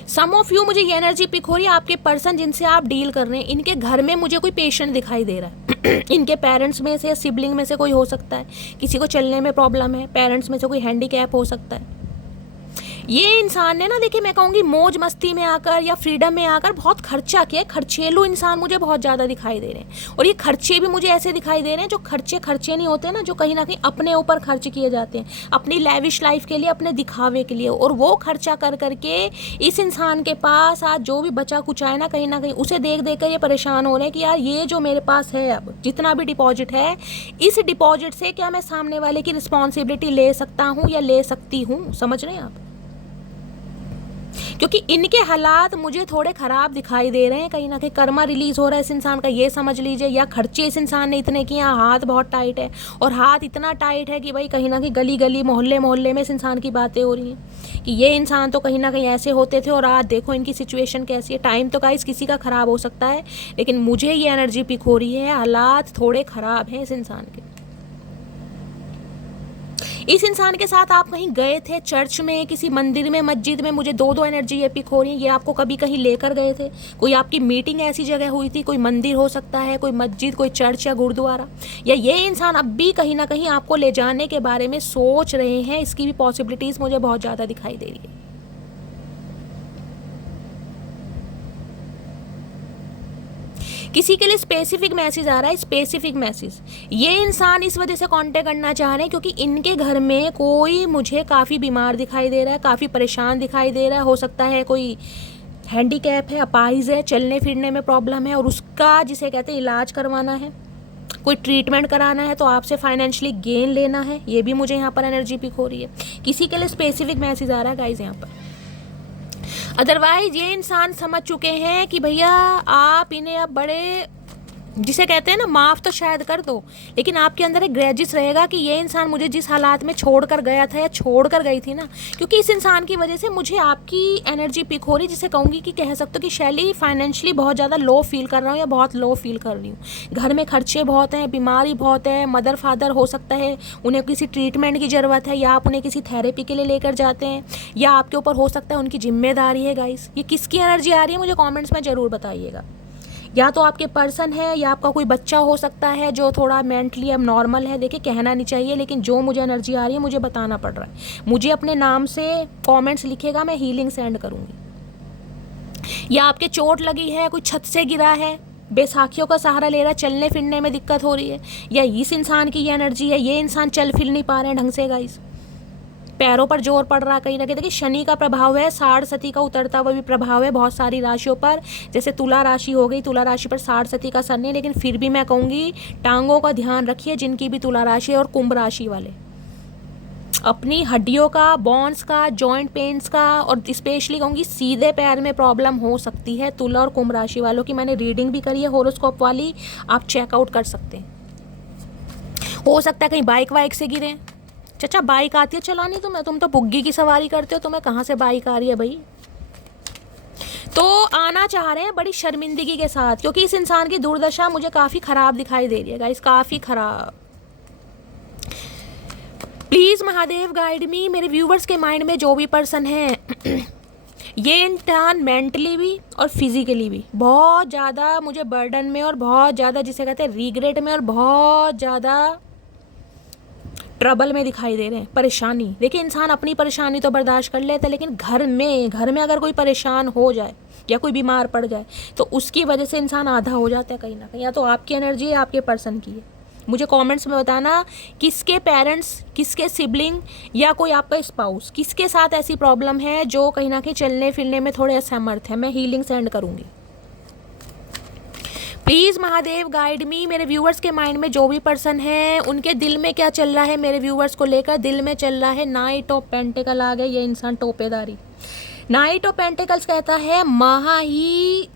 सम ऑफ यू, मुझे ये एनर्जी पिक हो रही है आपके पर्सन जिनसे आप डील कर रहे हैं, इनके घर में मुझे कोई पेशेंट दिखाई दे रहा है इनके पेरेंट्स में से या सिबलिंग में से कोई हो सकता है, किसी को चलने में प्रॉब्लम है, पेरेंट्स में से कोई हैंडीकैप हो सकता है। ये इंसान ने ना, देखिए मैं कहूँगी मौज मस्ती में आकर या फ्रीडम में आकर बहुत खर्चा किया। खर्चेलू इंसान मुझे बहुत ज़्यादा दिखाई दे रहे हैं, और ये खर्चे भी मुझे ऐसे दिखाई दे रहे हैं जो खर्चे नहीं होते ना, जो कहीं ना कहीं अपने ऊपर खर्च किए जाते हैं, अपनी लैविश लाइफ के लिए, अपने दिखावे के लिए। और वो खर्चा कर करके इस इंसान के पास आज जो भी बचा कुछ है ना कहीं उसे देख देख कर ये परेशान हो रहे हैं कि यार ये जो मेरे पास है, अब जितना भी डिपॉजिट है, इस डिपॉजिट से क्या मैं सामने वाले की रिस्पॉन्सिबिलिटी ले सकता हूँ या ले सकती हूँ। समझ रहे हैं आप? क्योंकि इनके हालात मुझे थोड़े ख़राब दिखाई दे रहे हैं, कहीं ना कहीं कर्मा रिलीज़ हो रहा है इस इंसान का, ये समझ लीजिए। या खर्चे इस इंसान ने इतने किए, हाथ बहुत टाइट है, और हाथ इतना टाइट है कि भाई कहीं ना कहीं गली गली मोहल्ले मोहल्ले में इस इंसान की बातें हो रही हैं कि ये इंसान तो कहीं ना कहीं ऐसे होते थे और आज देखो इनकी सिचुएशन कैसी है। टाइम तो गाइस किसी का ख़राब हो सकता है, लेकिन मुझे ये एनर्जी पिक हो रही है, हालात थोड़े ख़राब हैं इस इंसान के। इस इंसान के साथ आप कहीं गए थे, चर्च में, किसी मंदिर में, मस्जिद में, मुझे दो एनर्जी ये पिक हो रही है। ये आपको कभी कहीं लेकर गए थे, कोई आपकी मीटिंग ऐसी जगह हुई थी, कोई मंदिर हो सकता है, कोई मस्जिद, कोई चर्च या गुरुद्वारा, या ये इंसान अब भी कहीं ना कहीं आपको ले जाने के बारे में सोच रहे हैं। इसकी भी पॉसिबिलिटीज़ मुझे बहुत ज़्यादा दिखाई दे रही है। किसी के लिए स्पेसिफिक मैसेज आ रहा है, स्पेसिफिक मैसेज। ये इंसान इस वजह से कांटेक्ट करना चाह रहे हैं क्योंकि इनके घर में कोई मुझे काफ़ी बीमार दिखाई दे रहा है, काफ़ी परेशान दिखाई दे रहा है। हो सकता है कोई हैंडीकैप है, अपाहिज है, चलने फिरने में प्रॉब्लम है, और उसका जिसे कहते हैं इलाज करवाना है, कोई ट्रीटमेंट कराना है, तो आपसे फाइनेंशियली गेन लेना है। ये भी मुझे यहाँ पर एनर्जी पिक हो रही है। किसी के लिए स्पेसिफिक मैसेज आ रहा है गाइज यहाँ पर। अदरवाइज ये इंसान समझ चुके हैं कि भैया आप इन्हें अब बड़े, जिसे कहते हैं ना, माफ़ तो शायद कर दो, लेकिन आपके अंदर एक ग्रजेस रहेगा कि ये इंसान मुझे जिस हालात में छोड़ कर गया था या छोड़ कर गई थी ना, क्योंकि इस इंसान की वजह से मुझे आपकी एनर्जी पिक हो रही, जिसे कहूँगी कि कह सकते हो कि शैली फाइनेंशियली बहुत ज़्यादा लो फील कर रहा हूँ या बहुत लो फील कर रही हूँ। घर में खर्चे बहुत हैं, बीमारी बहुत है, मदर फादर हो सकता है उन्हें किसी ट्रीटमेंट की ज़रूरत है, या आप उन्हें किसी थेरेपी के लिए लेकर जाते हैं, या आपके ऊपर हो सकता है उनकी जिम्मेदारी है। गाइस ये किसकी एनर्जी आ रही है मुझे कॉमेंट्स में ज़रूर बताइएगा। या तो आपके पर्सन है, या आपका कोई बच्चा हो सकता है जो थोड़ा मेंटली अब नॉर्मल है। देखिए कहना नहीं चाहिए, लेकिन जो मुझे एनर्जी आ रही है मुझे बताना पड़ रहा है। मुझे अपने नाम से कमेंट्स लिखेगा, मैं हीलिंग सेंड करूँगी। या आपके चोट लगी है, कोई छत से गिरा है, बैसाखियों का सहारा ले रहा है, चलने फिरने में दिक्कत हो रही है, या इस इंसान की ये एनर्जी है, ये इंसान चल फिर नहीं पा रहे हैं ढंग से गाइस, पैरों पर जोर पड़ रहा है कहीं ना कहीं। देखिए शनि का प्रभाव है, साढ़ सती का उतरता हुआ भी प्रभाव है बहुत सारी राशियों पर। जैसे तुला राशि हो गई, तुला राशि पर साढ़ सती का सन है, लेकिन फिर भी मैं कहूँगी टांगों का ध्यान रखिए जिनकी भी तुला राशि है, और कुंभ राशि वाले अपनी हड्डियों का, बोन्स का, जॉइंट पेन्स का, और स्पेशली कहूँगी सीधे पैर में प्रॉब्लम हो सकती है तुला और कुंभ राशि वालों की। मैंने रीडिंग भी करी है होरोस्कोप वाली, आप चेकआउट कर सकते हैं। हो सकता है कहीं बाइक वाइक से गिरे। चाचा बाइक आती है चलानी तुम्हें? तुम तो बुग्गी की सवारी करते हो, तुम्हें कहाँ से बाइक आ रही है भाई? तो आना चाह रहे हैं बड़ी शर्मिंदगी के साथ, क्योंकि इस इंसान की दुर्दशा मुझे काफ़ी ख़राब दिखाई दे रही है गाइस, काफ़ी ख़राब। प्लीज़ महादेव गाइड मी। मेरे व्यूवर्स के माइंड में जो भी पर्सन है ये इंसान मेंटली भी और फिजिकली भी बहुत ज़्यादा मुझे बर्डन में, और बहुत ज़्यादा जिसे कहते हैं रिग्रेट में, और बहुत ज़्यादा ट्रबल में दिखाई दे रहे हैं, परेशानी। देखिए इंसान अपनी परेशानी तो बर्दाश्त कर लेता है, लेकिन घर में अगर कोई परेशान हो जाए या कोई बीमार पड़ जाए तो उसकी वजह से इंसान आधा हो जाता है कहीं ना कहीं। या तो आपकी एनर्जी है, आपके पर्सन की है। मुझे कमेंट्स में बताना किसके पेरेंट्स, किसके सिबलिंग, या कोई आपका स्पाउस, किसके साथ ऐसी प्रॉब्लम है जो कहीं ना कहीं चलने फिरने में थोड़े असमर्थ है। मैं हीलिंग सेंड करूँगी। प्लीज़ महादेव गाइड मी। मेरे व्यूवर्स के माइंड में जो भी पर्सन है उनके दिल में क्या चल रहा है मेरे व्यूवर्स को लेकर। दिल में चल रहा है नाइट ऑफ पेंटिकल आ गए, ये इंसान टोपेदारी। नाइट ऑफ पेंटिकल्स कहता है महा ही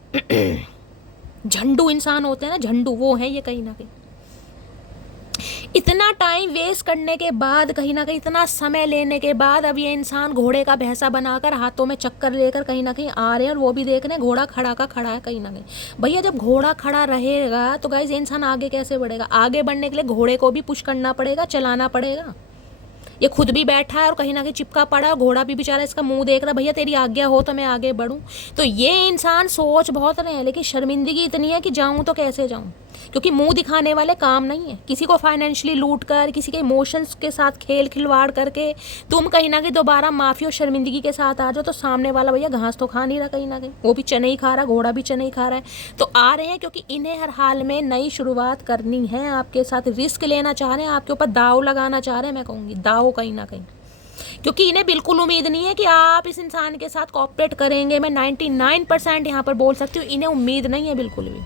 झंडू इंसान होते हैं ना, झंडू, वो है ये कहीं ना कहीं। इतना टाइम वेस्ट करने के बाद, कहीं ना कहीं इतना समय लेने के बाद, अब ये इंसान घोड़े का भैंसा बनाकर हाथों में चक्कर लेकर कहीं ना कहीं आ रहे हैं, और वो भी देख रहे हैं घोड़ा खड़ा का खड़ा है कहीं ना कहीं। भैया जब घोड़ा खड़ा रहेगा तो गाइस ये इंसान आगे कैसे बढ़ेगा? आगे बढ़ने के लिए घोड़े को भी पुश करना पड़ेगा, चलाना पड़ेगा। ये खुद भी बैठा है और कहीं ना कहीं चिपका पड़ा है, घोड़ा भी बेचारा इसका मुंह देख रहा है, भैया तेरी आज्ञा हो तो मैं आगे बढ़ूं। तो ये इंसान सोच बहुत रहे हैं, लेकिन शर्मिंदगी इतनी है कि जाऊं तो कैसे जाऊं, क्योंकि मुंह दिखाने वाले काम नहीं है। किसी को फाइनेंशियली लूट कर, किसी के इमोशंस के साथ खेल खिलवाड़ करके तुम कहीं ना कहीं दोबारा माफी और शर्मिंदगी के साथ आ जाओ, तो सामने वाला भैया घास तो खा नहीं रहा, कहीं ना कहीं वो भी चने ही खा रहा, घोड़ा भी चने ही खा रहा है। तो आ रहे हैं क्योंकि इन्हें हर हाल में नई शुरुआत करनी है, आपके साथ रिस्क लेना चाह रहे हैं, आपके ऊपर दाव लगाना चाह रहे हैं, मैं कहूँगी दाव कहीं ना कहीं, क्योंकि इन्हें बिल्कुल उम्मीद नहीं है कि आप इस इंसान के साथ कोऑपरेट करेंगे। मैं 99% यहाँ पर बोल सकती हूँ, इन्हें उम्मीद नहीं है बिल्कुल भी,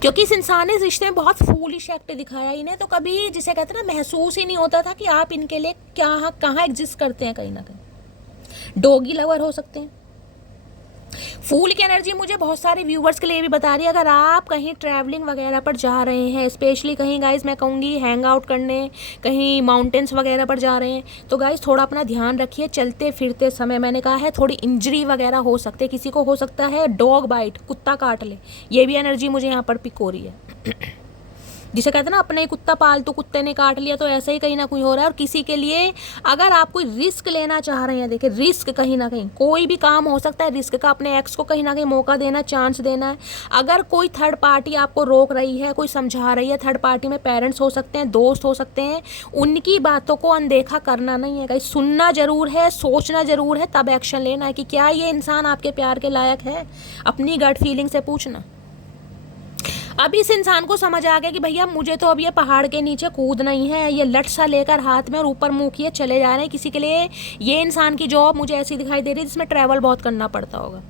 क्योंकि इस इंसान ने इस रिश्ते में बहुत फूलिश एक्ट दिखाया। इन्हें तो कभी, जिसे कहते हैं ना, महसूस ही नहीं होता था कि आप इनके लिए क्या कहाँ एग्जिस्ट करते हैं। कहीं ना कहीं डॉगी लवर हो सकते हैं। फूल की एनर्जी मुझे बहुत सारे व्यूवर्स के लिए भी बता रही है, अगर आप कहीं ट्रैवलिंग वगैरह पर जा रहे हैं, स्पेशली कहीं गाइज मैं कहूँगी हैंग आउट करने, कहीं माउंटेन्स वगैरह पर जा रहे हैं, तो गाइज थोड़ा अपना ध्यान रखिए। चलते फिरते समय मैंने कहा है थोड़ी इंजरी वगैरह हो सकती है, किसी को हो सकता है डॉग बाइट, कुत्ता काट ले, ये भी एनर्जी मुझे यहाँ पर पिक हो रही है। जिसे कहते हैं ना, अपने ही कुत्ता पालतू कुत्ते ने काट लिया, तो ऐसे ही कहीं ना कोई हो रहा है। और किसी के लिए अगर आप कोई रिस्क लेना चाह रहे हैं, देखिए रिस्क कहीं ना कहीं कोई भी काम हो सकता है रिस्क का, अपने एक्स को कहीं ना कहीं मौका देना, चांस देना है। अगर कोई थर्ड पार्टी आपको रोक रही है, कोई समझा रही है, थर्ड पार्टी में पेरेंट्स हो सकते हैं, दोस्त हो सकते हैं, उनकी बातों को अनदेखा करना नहीं है, कहीं सुनना जरूर है, सोचना जरूर है, तब एक्शन लेना है कि क्या ये इंसान आपके प्यार के लायक है। अपनी गट फीलिंग से पूछना। अब इस इंसान को समझ आ गया कि भैया मुझे तो अब ये पहाड़ के नीचे कूदना ही है, ये लट सा लेकर हाथ में और ऊपर मुंह किए चले जा रहे हैं। किसी के लिए ये इंसान की जॉब मुझे ऐसी दिखाई दे रही है जिसमें ट्रैवल बहुत करना पड़ता होगा।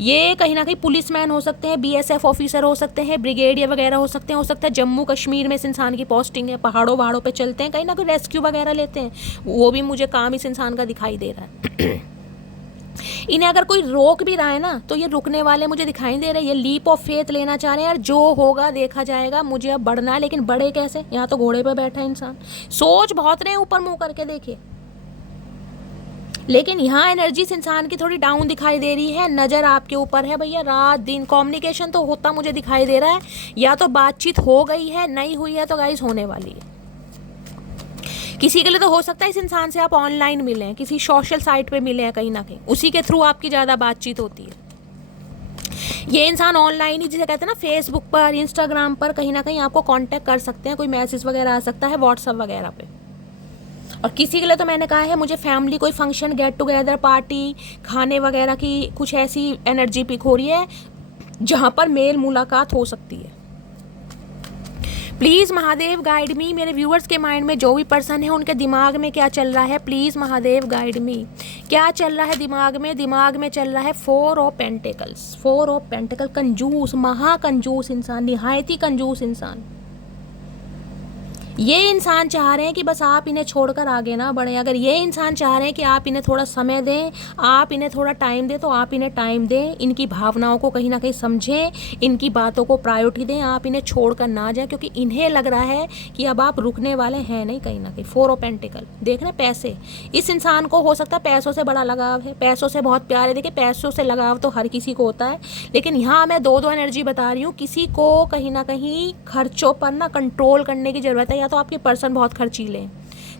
ये कहीं ना कहीं पुलिसमैन हो सकते हैं, BSF ऑफिसर हो सकते हैं, ब्रिगेडियर वगैरह हो सकते हैं, हो सकता है जम्मू कश्मीर में इस इंसान की पोस्टिंग है, पहाड़ों वहाड़ों पे चलते हैं, कहीं ना कहीं रेस्क्यू वगैरह लेते हैं, वो भी मुझे काम इस इंसान का दिखाई दे रहा है। इन्हें अगर कोई रोक भी रहा है ना, तो ये रुकने वाले मुझे दिखाई दे रहे हैं, ये लीप ऑफ फेथ लेना चाह रहे हैं, यार जो होगा देखा जाएगा, मुझे अब बढ़ना है। लेकिन बढ़े कैसे, यहाँ तो घोड़े पे बैठा है इंसान, सोच बहुत रहे, ऊपर मुंह करके देखिए। लेकिन यहाँ एनर्जी इस इंसान की थोड़ी डाउन दिखाई दे रही है, नज़र आपके ऊपर है भैया, रात दिन कम्युनिकेशन तो होता मुझे दिखाई दे रहा है, या तो बातचीत हो गई है, नहीं हुई है तो गाइस होने वाली है। किसी के लिए तो हो सकता है इस इंसान से आप ऑनलाइन मिले हैं, किसी सोशल साइट पे मिले हैं, कहीं ना कहीं उसी के थ्रू आपकी ज़्यादा बातचीत होती है। ये इंसान ऑनलाइन ही, जिसे कहते हैं ना, फेसबुक पर, इंस्टाग्राम पर कहीं ना कहीं आपको कांटेक्ट कर सकते हैं, कोई मैसेज वगैरह आ सकता है व्हाट्सएप वगैरह पे। और किसी के लिए तो मैंने कहा है मुझे फैमिली कोई फंक्शन, गेट टुगेदर, पार्टी, खाने वगैरह की कुछ ऐसी एनर्जी पिक हो रही है जहाँ पर मेल मुलाकात हो सकती है। प्लीज़ महादेव गाइड मी। मेरे व्यूअर्स के माइंड में जो भी पर्सन है उनके दिमाग में क्या चल रहा है, प्लीज़ महादेव गाइड मी। क्या चल रहा है दिमाग में? दिमाग में चल रहा है 4 ऑफ पेंटिकल्स। 4 ऑफ पेंटिकल, कंजूस, महाकंजूस इंसान, निहायत ही कंजूस इंसान। ये इंसान चाह रहे हैं कि बस आप इन्हें छोड़कर आगे ना बढ़ें। अगर ये इंसान चाह रहे हैं कि आप इन्हें थोड़ा समय दें, आप इन्हें थोड़ा टाइम दें, तो आप इन्हें टाइम दें, इनकी भावनाओं को कहीं ना कहीं समझें, इनकी बातों को प्रायोरिटी दें, आप इन्हें छोड़कर ना जाएं, क्योंकि इन्हें लग रहा है कि अब आप रुकने वाले हैं नहीं कहीं ना कहीं। 4 ऑफ पेंटिकल देख रहे हैं, पैसे। इस इंसान को हो सकता है पैसों से बड़ा लगाव है, पैसों से बहुत प्यार है। देखिए पैसों से लगाव तो हर किसी को होता है, लेकिन यहाँ मैं 2 एनर्जी बता रही हूँ। किसी को कहीं ना कहीं खर्चों पर ना कंट्रोल करने की ज़रूरत है, या तो आपके पर्सन बहुत खर्चीले हैं,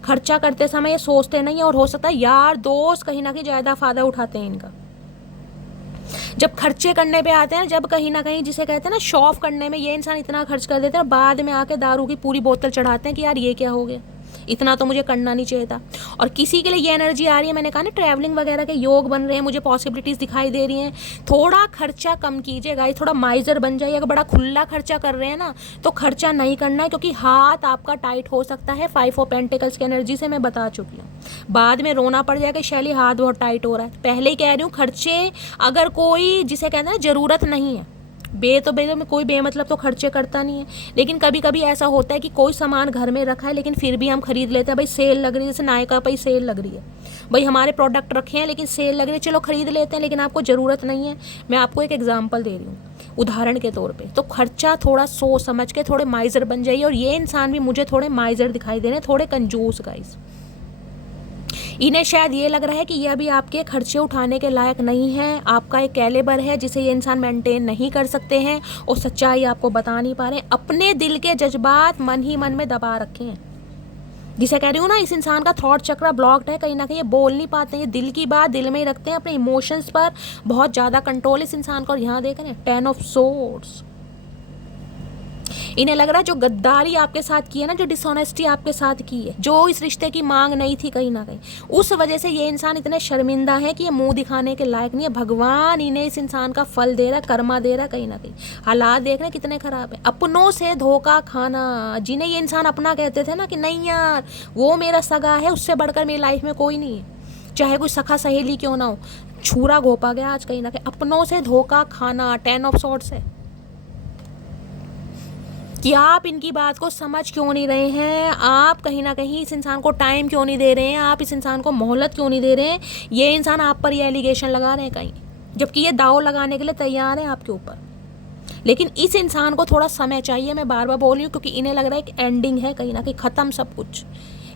खर्चा करते समय ये सोचते नहीं है, और हो सकता है यार दोस्त कहीं ना कहीं ज़्यादा फायदा उठाते हैं इनका। जब खर्चे करने पे आते हैं, जब कहीं ना कहीं जिसे कहते हैं ना शॉप करने में, ये इंसान इतना खर्च कर देते हैं, बाद में आके दारू की पूरी बोतल चढ़ाते हैं कि यार ये क्या हो गया, इतना तो मुझे करना नहीं चाहिए था। और किसी के लिए ये एनर्जी आ रही है, मैंने कहा ना ट्रैवलिंग वगैरह के योग बन रहे हैं, मुझे पॉसिबिलिटीज़ दिखाई दे रही हैं। थोड़ा खर्चा कम कीजिए गाइस, थोड़ा माइजर बन जाइए। अगर बड़ा खुला खर्चा कर रहे हैं ना, तो खर्चा नहीं करना है, क्योंकि हाथ आपका टाइट हो सकता है। 5 ऑफ पेंटिकल्स की एनर्जी से मैं बता चुकी हूँ, बाद में रोना पड़ जाएगा शैली हाथ बहुत टाइट हो रहा है। पहले ही कह रही हूँ, खर्चे अगर कोई जिसे कहते हैं ना ज़रूरत नहीं है, में कोई बेमतलब तो खर्चे करता नहीं है। लेकिन कभी कभी ऐसा होता है कि कोई सामान घर में रखा है, लेकिन फिर भी हम खरीद लेते हैं, भाई सेल लग रही है, जैसे नायका पर सेल लग रही है, भाई हमारे प्रोडक्ट रखे हैं लेकिन सेल लग रही है, चलो खरीद लेते हैं, लेकिन आपको ज़रूरत नहीं है। मैं आपको एक एग्जांपल दे रही हूँ उदाहरण के तौर पे। तो खर्चा थोड़ा सोच समझ के, थोड़े माइजर बन जाइए। और ये इंसान भी मुझे थोड़े माइजर दिखाई दे रहे हैं, थोड़े कंजूस गाइस। इन्हें शायद ये लग रहा है कि ये अभी आपके खर्चे उठाने के लायक नहीं है, आपका एक कैलिबर है जिसे ये इंसान मेंटेन नहीं कर सकते हैं, और सच्चाई आपको बता नहीं पा रहे हैं। अपने दिल के जज्बात मन ही मन में दबा रखे हैं। जिसे कह रही हूँ ना, इस इंसान का थॉट चक्र ब्लॉक्ड है, कहीं ना कहीं ये बोल नहीं पाते हैं, दिल की बात दिल में ही रखते हैं, अपने इमोशंस पर बहुत ज़्यादा कंट्रोल इस इंसान को। और यहाँ देख रहे हैं 10 ऑफ सोर्ड्स, इन्हें लग रहा है जो गद्दारी आपके साथ की है ना, जो डिसऑनेस्टी आपके साथ की है, जो इस रिश्ते की मांग नहीं थी कहीं ना कहीं, उस वजह से ये इंसान इतने शर्मिंदा है कि ये मुंह दिखाने के लायक नहीं है। भगवान इन्हें इस इंसान का फल दे रहा है, कर्मा दे रहा है कहीं ना कहीं। हालात देख रहे हैं कितने खराब है। अपनों से धोखा खाना, जिन्हें ये इंसान अपना कहते थे ना कि नहीं यार वो मेरा सगा है, उससे बढ़कर मेरी लाइफ में कोई नहीं है, चाहे कोई सखा सहेली क्यों ना हो, छूरा घोपा गया आज कहीं ना कहीं। अपनों से धोखा खाना 10 ऑफ सॉर्ड्स है कि आप इनकी बात को समझ क्यों नहीं रहे हैं, आप कहीं ना कहीं इस इंसान को टाइम क्यों नहीं दे रहे हैं, आप इस इंसान को मोहलत क्यों नहीं दे रहे हैं। ये इंसान आप पर ये एलिगेशन लगा रहे हैं कहीं, जबकि ये दाव लगाने के लिए तैयार है आपके ऊपर। लेकिन इस इंसान को थोड़ा समय चाहिए, मैं बार बार बोल रही हूँ, क्योंकि इन्हें लग रहा है कि एंडिंग है कहीं ना कहीं, ख़त्म सब कुछ,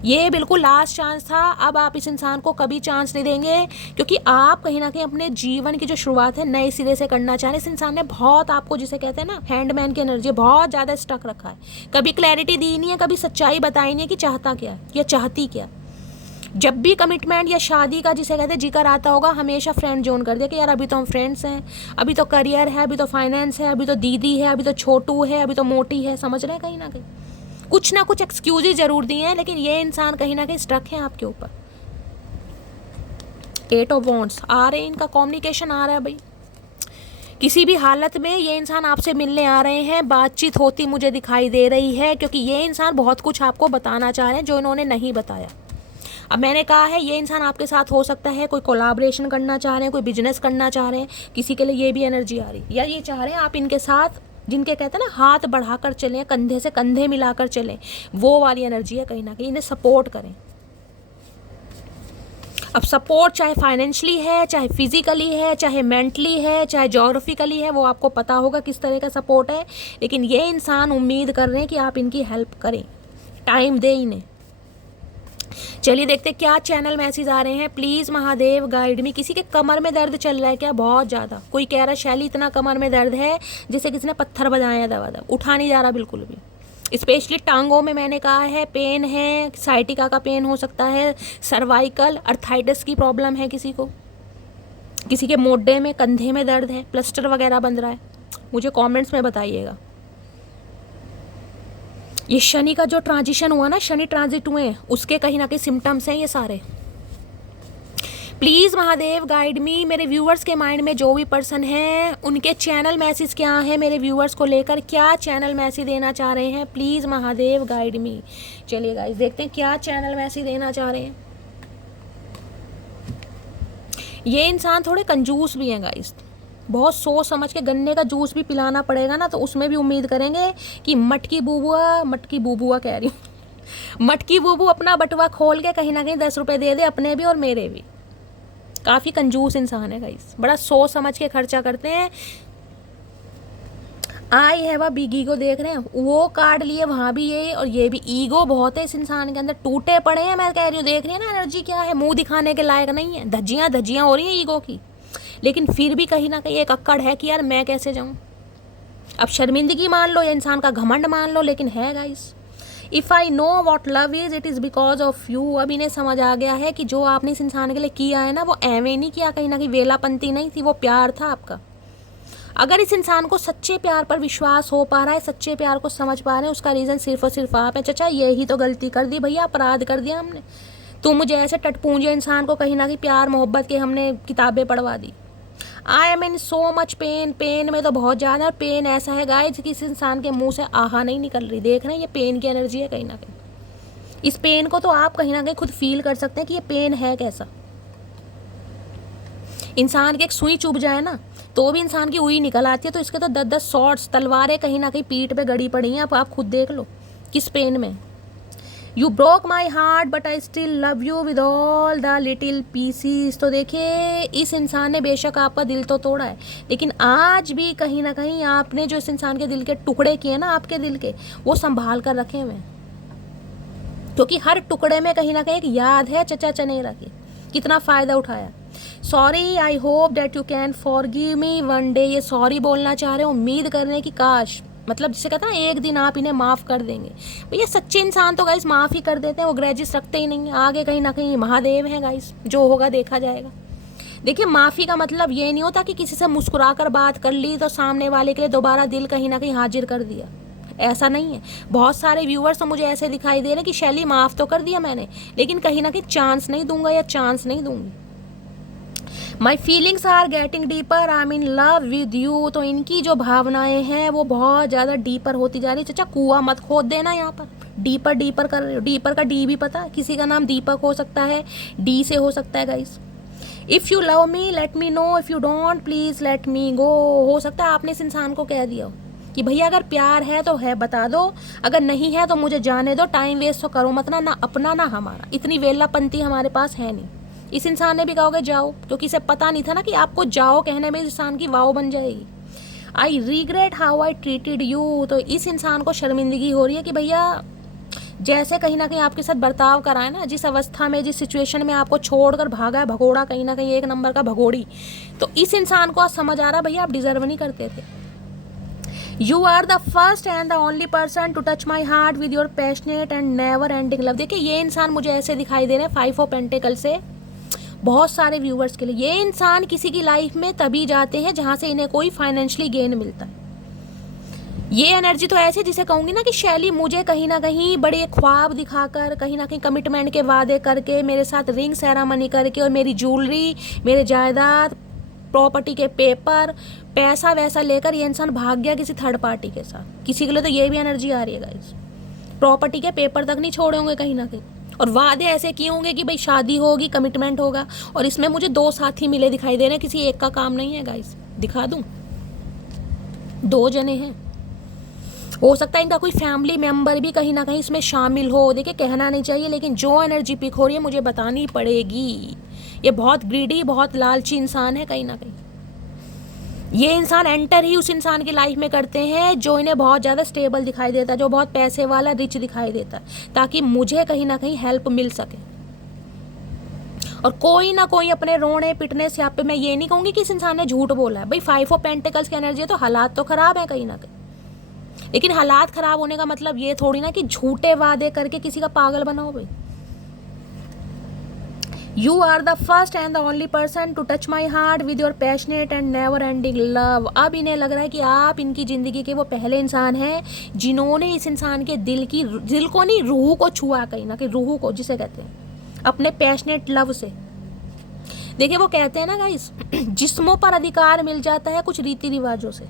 ये बिल्कुल लास्ट चांस था। अब आप इस इंसान को कभी चांस नहीं देंगे, क्योंकि आप कहीं ना कहीं अपने जीवन की जो शुरुआत है नए सिरे से करना चाह रहे हैं। इस इंसान ने बहुत आपको, जिसे कहते हैं ना हैंडमैन की एनर्जी, बहुत ज़्यादा स्टक रखा है, कभी क्लैरिटी दी नहीं है, कभी सच्चाई बताई नहीं है कि चाहता क्या या चाहती क्या। जब भी कमिटमेंट या शादी का जिसे कहते हैं जिक्र आता होगा, हमेशा फ्रेंड जोन कर दिया कि यार अभी तो हम फ्रेंड्स हैं, अभी तो करियर है, अभी तो फाइनेंस है, अभी तो दीदी है, अभी तो छोटू है, अभी तो मोटी है। समझ रहे हैं, कहीं ना कहीं कुछ ना कुछ एक्सक्यूज जरूर दिए हैं, लेकिन ये इंसान कहीं ना कहीं स्टक है आपके ऊपर। 8 ऑफ वॉन्ड्स आ रहे हैं, इनका कम्युनिकेशन आ रहा है भाई, किसी भी हालत में ये इंसान आपसे मिलने आ रहे हैं, बातचीत होती मुझे दिखाई दे रही है, क्योंकि ये इंसान बहुत कुछ आपको बताना चाह रहे हैं जो इन्होंने नहीं बताया। अब मैंने कहा है ये इंसान आपके साथ हो सकता है कोई कोलैबोरेशन करना चाह रहे हैं, कोई बिजनेस करना चाह रहे हैं, किसी के लिए ये भी एनर्जी आ रही, या ये चाह रहे हैं आप इनके साथ, जिनके कहते हैं ना हाथ बढ़ाकर चलें, कंधे से कंधे मिलाकर चलें, वो वाली एनर्जी है कहीं ना कहीं, इन्हें सपोर्ट करें। अब सपोर्ट चाहे फाइनेंशियली है, चाहे फिजिकली है, चाहे मेंटली है, चाहे जोग्राफिकली है, वो आपको पता होगा किस तरह का सपोर्ट है, लेकिन ये इंसान उम्मीद कर रहे हैं कि आप इनकी हेल्प करें, टाइम दें इन्हें। चलिए देखते क्या चैनल मैसेज आ रहे हैं। प्लीज़ महादेव गाइड मी। किसी के कमर में दर्द चल रहा है क्या, बहुत ज़्यादा, कोई कह रहा है शैली इतना कमर में दर्द है जैसे किसी ने पत्थर बजाया है, दबा दब उठा नहीं जा रहा बिल्कुल भी, स्पेशली टांगों में मैंने कहा है पेन है, साइटिका का पेन हो सकता है, सर्वाइकल अर्थाइटिस की प्रॉब्लम है किसी को, किसी के मोढे में कंधे में दर्द है, प्लास्टर वगैरह बन रहा है, मुझे कमेंट्स में बताइएगा। ये शनि का जो ट्रांजिशन हुआ ना, शनि ट्रांजिट हुए, उसके कहीं ना कहीं सिम्टम्स हैं ये सारे। प्लीज़ महादेव गाइड मी। मेरे व्यूअर्स के माइंड में जो भी पर्सन हैं उनके चैनल मैसेज क्या है, मेरे व्यूअर्स को लेकर क्या चैनल मैसेज देना चाह रहे हैं, प्लीज़ महादेव गाइड मी। चलिए गाइस देखते हैं क्या चैनल मैसेज देना चाह रहे हैं। ये इंसान थोड़े कंजूस भी हैं गाइस, बहुत सोच समझ के, गन्ने का जूस भी पिलाना पड़ेगा ना तो उसमें भी उम्मीद करेंगे कि मटकी बूबुआ कह रही हूँ मटकी बूबू अपना बटुआ खोल के कहीं ना कहीं 10 रुपये दे दे, अपने भी और मेरे भी। काफ़ी कंजूस इंसान है गाइस, बड़ा सोच समझ के खर्चा करते हैं। आई है वह बिग ईगो, देख रहे हैं वो कार्ड लिए, वहाँ भी ये और ये भी, ईगो बहुत है इस इंसान के अंदर, टूटे पड़े हैं। मैं कह रही हूँ, देख रही है ना एनर्जी क्या है, मुंह दिखाने के लायक नहीं है, धज्जियाँ हो रही हैं ईगो की, लेकिन फिर भी कहीं ना कहीं एक अक्कड़ है कि यार मैं कैसे जाऊँ। अब शर्मिंदगी मान लो या इंसान का घमंड मान लो, लेकिन है guys. If I know what love is, it is because of you. अब इन्हें समझ आ गया है कि जो आपने इस इंसान के लिए किया है ना, वो एवे नहीं किया, कहीं ना कहीं वेलापंती नहीं थी, वो प्यार था आपका। अगर इस इंसान को सच्चे प्यार पर विश्वास हो पा रहा है, सच्चे प्यार को समझ पा रहे हैं, उसका रीज़न सिर्फ और सिर्फ आप हैं। चाचा यही तो गलती कर दी भैया, अपराध कर दिया हमने, तुम मुझे ऐसे टटपूंजे इंसान को कहीं ना कहीं प्यार मोहब्बत के हमने किताबें पढ़वा दी। I am in so much pain, pain में तो बहुत ज़्यादा, और पेन ऐसा है गाइस कि इस इंसान के मुंह से आहा नहीं निकल रही, देख रहे हैं ये पेन की एनर्जी है कहीं ना कहीं। इस पेन को तो आप कहीं ना कहीं खुद फील कर सकते हैं कि ये पेन है कैसा। इंसान की एक सुई चुभ जाए ना तो भी इंसान की उई निकल आती है, तो इसके तो 10-10 शॉर्ट्स तलवारें कहीं ना कहीं पीठ पे गड़ी पड़ी हैं। आप खुद देख लो किस पेन में। You broke my heart but I still love you with all the little pieces. तो देखिए इस इंसान ने बेशक आपका दिल तो तोड़ा है, लेकिन आज भी कहीं ना कहीं आपने जो इस इंसान के दिल के टुकड़े किए ना, आपके दिल के, वो संभाल कर रखे हुए, क्योंकि हर टुकड़े में कहीं ना कहीं एक याद है चचा चनेरा की, कितना फ़ायदा उठाया। Sorry, I hope that you can forgive me one day. ये सॉरी बोलना चाह रहे हैं, उम्मीद कर रहे हैं कि काश मतलब जिसे कहते हैं ना एक दिन आप इन्हें माफ़ कर देंगे। भैया सच्चे इंसान तो गाइस माफ़ ही कर देते हैं, वो ग्रजेस रखते ही नहीं है। आगे कहीं ना कहीं महादेव हैं गाइस, जो होगा देखा जाएगा। देखिए माफ़ी का मतलब ये नहीं होता कि किसी से मुस्कुरा कर बात कर ली तो सामने वाले के लिए दोबारा दिल कहीं ना कहीं हाजिर कर दिया, ऐसा नहीं है। बहुत सारे व्यूअर्स तो मुझे ऐसे दिखाई दे रहे हैं कि शैली माफ़ तो कर दिया मैंने, लेकिन कहीं ना कहीं चांस नहीं दूंगा या चांस नहीं दूंगी। My feelings are getting deeper, I am in love with you. तो इनकी जो भावनाएं हैं वो बहुत ज़्यादा डीपर होती जा रही है। चाचा कुआं मत खोद देना यहाँ पर, डीपर डीपर कर रहे हो। डीपर का डी भी पता है, किसी का नाम दीपक हो सकता है, डी से हो सकता है guys. If you love me let me know, if you don't please let me go. हो सकता है आपने इस इंसान को कह दिया हो कि भैया अगर प्यार है तो है बता दो, अगर नहीं है तो मुझे जाने दो, टाइम वेस्ट तो करो मत ना अपना ना हमारा, इतनी वेलापंती हमारे पास है नहीं। इस इंसान ने भी कहोगे जाओ, क्योंकि इसे पता नहीं था ना कि आपको जाओ कहने में इस इंसान की वाव बन जाएगी। I regret how I treated you. तो इस इंसान को शर्मिंदगी हो रही है कि भैया जैसे कहीं ना कहीं आपके साथ बर्ताव कराए ना, जिस अवस्था में जिस सिचुएशन में आपको छोड़कर भागा है भगोड़ा, कहीं ना कहीं एक नंबर का भगोड़ी, तो इस इंसान को आज समझ आ रहा भैया आप डिजर्व नहीं करते थे। You are the first and the only person to touch my heart with your passionate and never ending love. देखिए ये इंसान मुझे ऐसे दिखाई दे रहे हैं 5 ऑफ पेंटिकल से बहुत सारे व्यूवर्स के लिए। ये इंसान किसी की लाइफ में तभी जाते हैं जहां से इन्हें कोई फाइनेंशियली गेन मिलता है। ये एनर्जी तो ऐसी जिसे कहूंगी ना कि शैली मुझे कहीं ना कहीं बड़े ख्वाब दिखाकर, कहीं ना कहीं कमिटमेंट के वादे करके, मेरे साथ रिंग सेरेमनी करके और मेरी ज्वेलरी, मेरे जायदाद, प्रॉपर्टी के पेपर, पैसा वैसा लेकर ये इंसान भाग गया किसी थर्ड पार्टी के साथ। किसी के लिए तो ये भी एनर्जी आ रही है गाइस, प्रॉपर्टी के पेपर तक नहीं छोड़े होंगे कहीं ना कहीं, और वादे ऐसे किए होंगे कि भाई शादी होगी, कमिटमेंट होगा। और इसमें मुझे 2 साथी मिले दिखाई दे रहे हैं, किसी एक का काम नहीं है गाइस। दिखा दूं, 2 जने हैं। हो सकता है इनका कोई फैमिली मेंबर भी कहीं ना कहीं इसमें शामिल हो। देखिए कहना नहीं चाहिए, लेकिन जो एनर्जी पिक हो रही है मुझे बतानी पड़ेगी। ये बहुत ग्रीडी, बहुत लालची इंसान है कहीं ना कहीं। ये इंसान एंटर ही उस इंसान की लाइफ में करते हैं जो इन्हें बहुत ज़्यादा स्टेबल दिखाई देता है, जो बहुत पैसे वाला, रिच दिखाई देता है, ताकि मुझे कहीं ना कहीं हेल्प मिल सके। और कोई ना कोई अपने रोने पिटने से आप पे, मैं ये नहीं कहूँगी कि इस इंसान ने झूठ बोला है। भाई 5 ऑफ पेंटिकल्स की एनर्जी है तो हालात तो ख़राब है कहीं ना कहीं, लेकिन हालात ख़राब होने का मतलब ये थोड़ी ना कि झूठे वादे करके किसी का पागल बनाओ। भाई you are the first and the only person to touch my heart with your passionate and never ending love. अब इन्हें लग रहा है कि आप इनकी ज़िंदगी के वो पहले इंसान हैं जिन्होंने इस इंसान के दिल को नहीं, रूह को छुआ, कहीं ना कहीं रूह को जिसे कहते हैं, अपने पैशनेट लव से। देखिए वो कहते हैं ना गाइस, जिस्मों पर अधिकार मिल जाता है कुछ रीति रिवाजों से,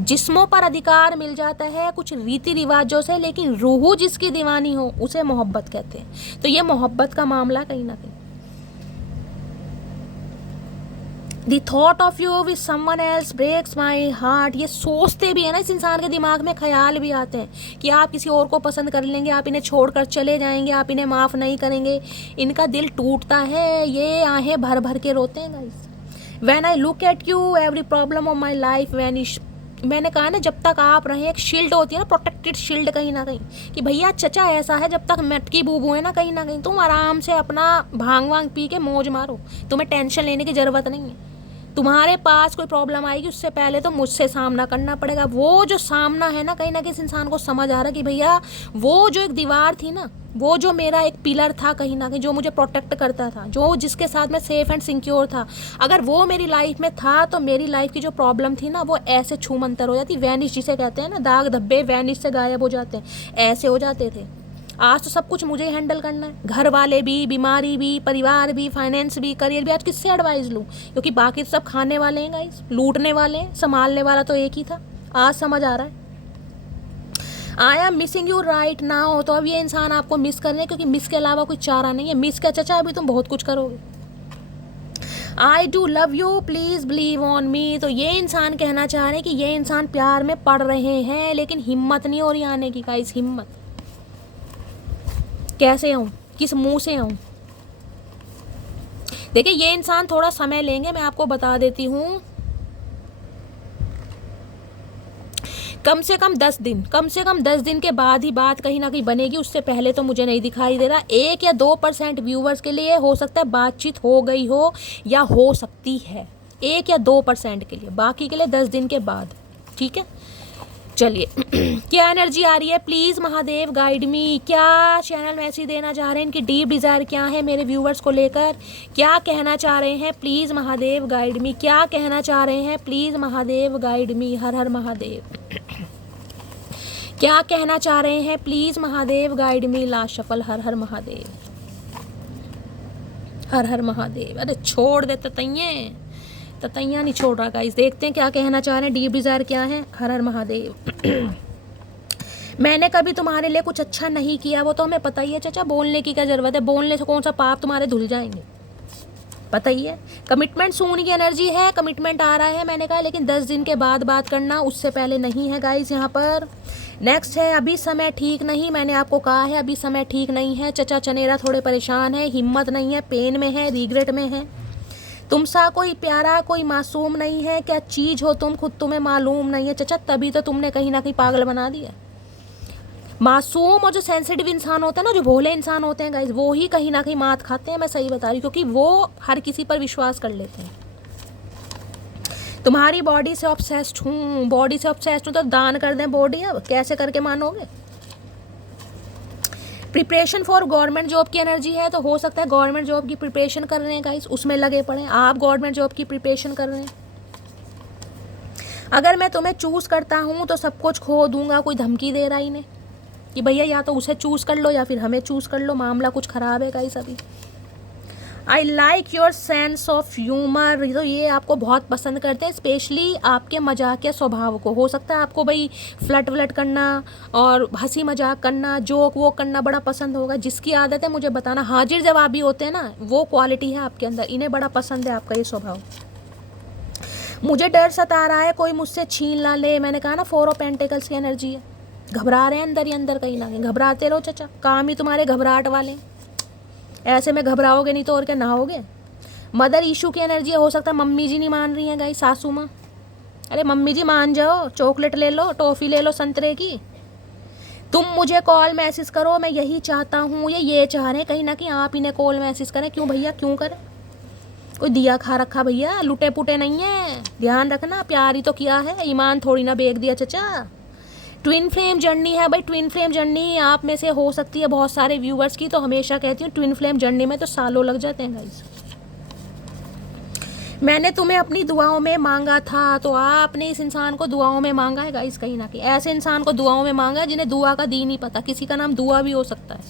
जिस्मों पर अधिकार मिल जाता है कुछ रीति रिवाजों से, लेकिन रूह जिसकी दीवानी हो उसे मोहब्बत कहते हैं। तो ये मोहब्बत का मामला कहीं ना कहीं। The thought of you with someone else breaks my heart। ये सोचते भी है ना, इस इंसान के दिमाग में ख्याल भी आते हैं कि आप किसी और को पसंद कर लेंगे, आप इन्हें छोड़कर चले जाएंगे, आप इन्हें माफ़ नहीं करेंगे। इनका दिल टूटता है, ये आहें भर भर के रोते हैं guys. When I look at you every problem of my life vanish। मैंने कहा ना, जब तक आप रहे, एक शील्ड होती है ना, प्रोटेक्टेड शील्ड कहीं ना कहीं, कि भैया चचा ऐसा है, जब तक मटकी बूबू है ना कहीं ना कहीं, तुम आराम से अपना भांग वांग पी के मौज मारो, तुम्हें टेंशन लेने की ज़रूरत नहीं है। तुम्हारे पास कोई प्रॉब्लम आएगी उससे पहले तो मुझसे सामना करना पड़ेगा। वो जो सामना है ना, कहीं ना कहीं इस इंसान को समझ आ रहा है कि भैया वो जो एक दीवार थी ना, वो जो मेरा एक पिलर था कहीं ना कहीं, जो मुझे प्रोटेक्ट करता था, जो जिसके साथ मैं सेफ एंड सिक्योर था, अगर वो मेरी लाइफ में था तो मेरी लाइफ की जो प्रॉब्लम थी ना वो ऐसे छूमंतर हो जाती, वैनिश जिसे कहते हैं ना, दाग धब्बे वैनिश से गायब हो जाते हैं, ऐसे हो जाते थे। आज तो सब कुछ मुझे हैंडल करना है, घर वाले भी, बीमारी भी, परिवार भी, फाइनेंस भी, करियर भी। आज किससे एडवाइस लूँ, क्योंकि बाकी तो सब खाने वाले हैं गाइस, लूटने वाले हैं, संभालने वाला तो एक ही था। आज समझ आ रहा है। I am missing you right now. तो अब ये इंसान आपको मिस कर रहे हैं, क्योंकि मिस के अलावा कोई चारा नहीं है। मिस का चचा अभी तुम बहुत कुछ करोगे। I do love you please believe on me. तो ये इंसान कहना चाह रहे हैं कि ये इंसान प्यार में पड़ रहे हैं, लेकिन हिम्मत नहीं हो रही आने की गाइस, हिम्मत। कैसे आऊँ, किस मुंह से आऊँ। देखिए ये इंसान थोड़ा समय लेंगे, मैं आपको बता देती हूँ, कम से कम 10 दिन, कम से कम 10 दिन के बाद ही बात कहीं ना कहीं बनेगी। उससे पहले तो मुझे नहीं दिखाई दे रहा। 1 या 2% व्यूवर्स के लिए हो सकता है बातचीत हो गई हो, या हो सकती है 1 या 2% के लिए, बाकी के लिए 10 दिन के बाद, ठीक है। चलिए क्या एनर्जी आ रही है, प्लीज़ महादेव गाइड मी। क्या चैनल मैसेज देना चाह रहे हैं, इनकी डीप डिज़ायर क्या है मेरे व्यूवर्स को लेकर, क्या कहना चाह रहे हैं, प्लीज़ महादेव गाइड मी। क्या कहना चाह रहे हैं, प्लीज़ महादेव गाइड मी। हर हर महादेव। क्या कहना चाह रहे हैं, please Mahadev guide me. Last shuffle. हर हर महादेव, हर हर महादेव। अरे छोड़ दे ततैया नहीं छोड़ रहा गाइस। देखते हैं क्या कहना चाह रहे हैं, डीप डिज़ायर क्या है। हर हर महादेव। मैंने कभी तुम्हारे लिए कुछ अच्छा नहीं किया, वो तो हमें पता ही है चाचा, बोलने की क्या ज़रूरत है, बोलने से कौन सा पाप तुम्हारे धुल जाएंगे, पता ही है। कमिटमेंट सून की एनर्जी है, कमिटमेंट आ रहा है मैंने कहा, लेकिन 10 दिन के बाद बात करना, उससे पहले नहीं है गाइस यहाँ पर। नेक्स्ट है अभी समय ठीक नहीं, मैंने आपको कहा है अभी समय ठीक नहीं है। चचा चनेरा थोड़े परेशान है, हिम्मत नहीं है, पेन में है, रिग्रेट में है। तुम सा कोई प्यारा कोई मासूम नहीं है, क्या चीज़ हो तुम खुद तुम्हें मालूम नहीं है। चचा तभी तो तुमने कहीं ना कहीं पागल बना दिया। मासूम और जो सेंसिटिव इंसान होता है ना, जो भोले इंसान होते हैं गाइस, वो ही कहीं ना कहीं मात खाते हैं, मैं सही बता रही हूँ, क्योंकि वो हर किसी पर विश्वास कर लेते हैं। तुम्हारी बॉडी से ऑब्सेस्ड हूँ, बॉडी से ऑब्सेस्ड हूँ, तो दान कर दें बॉडी, अब कैसे करके मानोगे। प्रिपरेशन फॉर गवर्नमेंट जॉब की एनर्जी है, तो हो सकता है गवर्नमेंट जॉब की प्रिपरेशन कर रहे हैं गाइस, उसमें लगे पड़े आप, गवर्नमेंट जॉब की प्रिपरेशन कर रहे हैं। अगर मैं तुम्हें चूज़ करता हूँ तो सब कुछ खो दूंगा, कोई धमकी दे रहा ही नहीं कि भैया या तो उसे चूज़ कर लो या फिर हमें चूज़ कर लो, मामला कुछ ख़राब है गाइस अभी। I like your sense of humour, तो ये आपको बहुत पसंद करते हैं, स्पेशली आपके मजाकिया स्वभाव को। हो सकता है आपको भाई फ्लट व्लट करना और हंसी मजाक करना, जोक वो करना बड़ा पसंद होगा। जिसकी आदत है मुझे बताना, हाजिर जवाबी होते हैं ना, वो क्वालिटी है आपके अंदर, इन्हें बड़ा पसंद है आपका ये स्वभाव। मुझे डर सता रहा है कोई मुझसे छीन ना ले, मैंने कहा ना 4 ऑफ पेंटिकल्स की एनर्जी है। घबरा रहे हैं अंदर ही अंदर, कहीं ना कहीं घबराते रहो चचा, काम ही तुम्हारे घबराहट वाले। ऐसे में घबराओगे नहीं तो और क्या नहाओगे। मदर इशू की एनर्जी हो सकता है मम्मी जी नहीं मान रही हैं गाइस, सासू माँ। अरे मम्मी जी मान जाओ, चॉकलेट ले लो, टॉफ़ी ले लो संतरे की। तुम मुझे कॉल मैसेज करो, मैं यही चाहता हूँ, ये चाह रहे हैं कहीं ना कहीं आप इन्हें कॉल मैसेज करें। क्यों भैया, क्यों करें, कोई दिया खा रखा भैया, लुटे पुटे नहीं है, ध्यान रखना, प्यार ही तो किया है, ईमान थोड़ी ना बेच दिया चचा। ट्विन फ्लेम जर्नी है भाई, ट्विन फ्लेम जर्नी आप में से हो सकती है बहुत सारे व्यूवर्स की, तो हमेशा कहती हूँ ट्विन फ्लेम जर्नी में तो सालों लग जाते हैं गाइस। मैंने तुम्हें अपनी दुआओं में मांगा था, तो आपने इस इंसान को दुआओं में मांगा है गाइस, कहीं ना कहीं ऐसे इंसान को दुआओं में मांगा है जिन्हें दुआ का दी नहीं पता, किसी का नाम दुआ भी हो सकता है।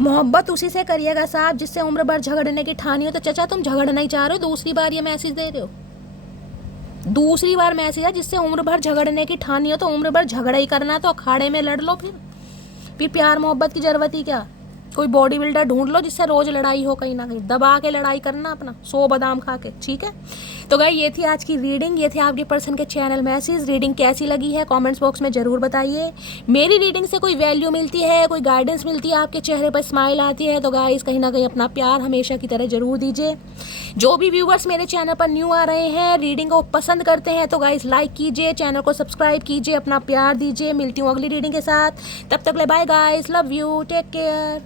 मोहब्बत उसी से करिएगा साहब जिससे उम्र भर झगड़ने की ठानी हो। तो चचा तुम झगड़ना ही चाह रहे हो, दूसरी बार ये मैसेज दे रहे हो, दूसरी बार मैसेज है जिससे उम्र भर झगड़ने की ठानी हो, तो उम्र भर झगड़ा ही करना, तो अखाड़े में लड़ लो फिर प्यार मोहब्बत की जरूरत ही क्या। कोई बॉडी बिल्डर ढूंढ लो जिससे रोज लड़ाई हो, कहीं ना कहीं दबा के लड़ाई करना अपना 100 बादाम खा के, ठीक है। तो गाइस ये थी आज की रीडिंग, ये थे आपके पर्सन के चैनल मैसेज। रीडिंग कैसी लगी है कमेंट्स बॉक्स में ज़रूर बताइए। मेरी रीडिंग से कोई वैल्यू मिलती है, कोई गाइडेंस मिलती है, आपके चेहरे पर स्माइल आती है, तो गाइस कहीं ना कहीं अपना प्यार हमेशा की तरह ज़रूर दीजिए। जो भी व्यूवर्स मेरे चैनल पर न्यू आ रहे हैं, रीडिंग को पसंद करते हैं, तो गाइस लाइक कीजिए, चैनल को सब्सक्राइब कीजिए, अपना प्यार दीजिए। मिलती हूँ अगली रीडिंग के साथ, तब तक ले bye guys, love you, take care.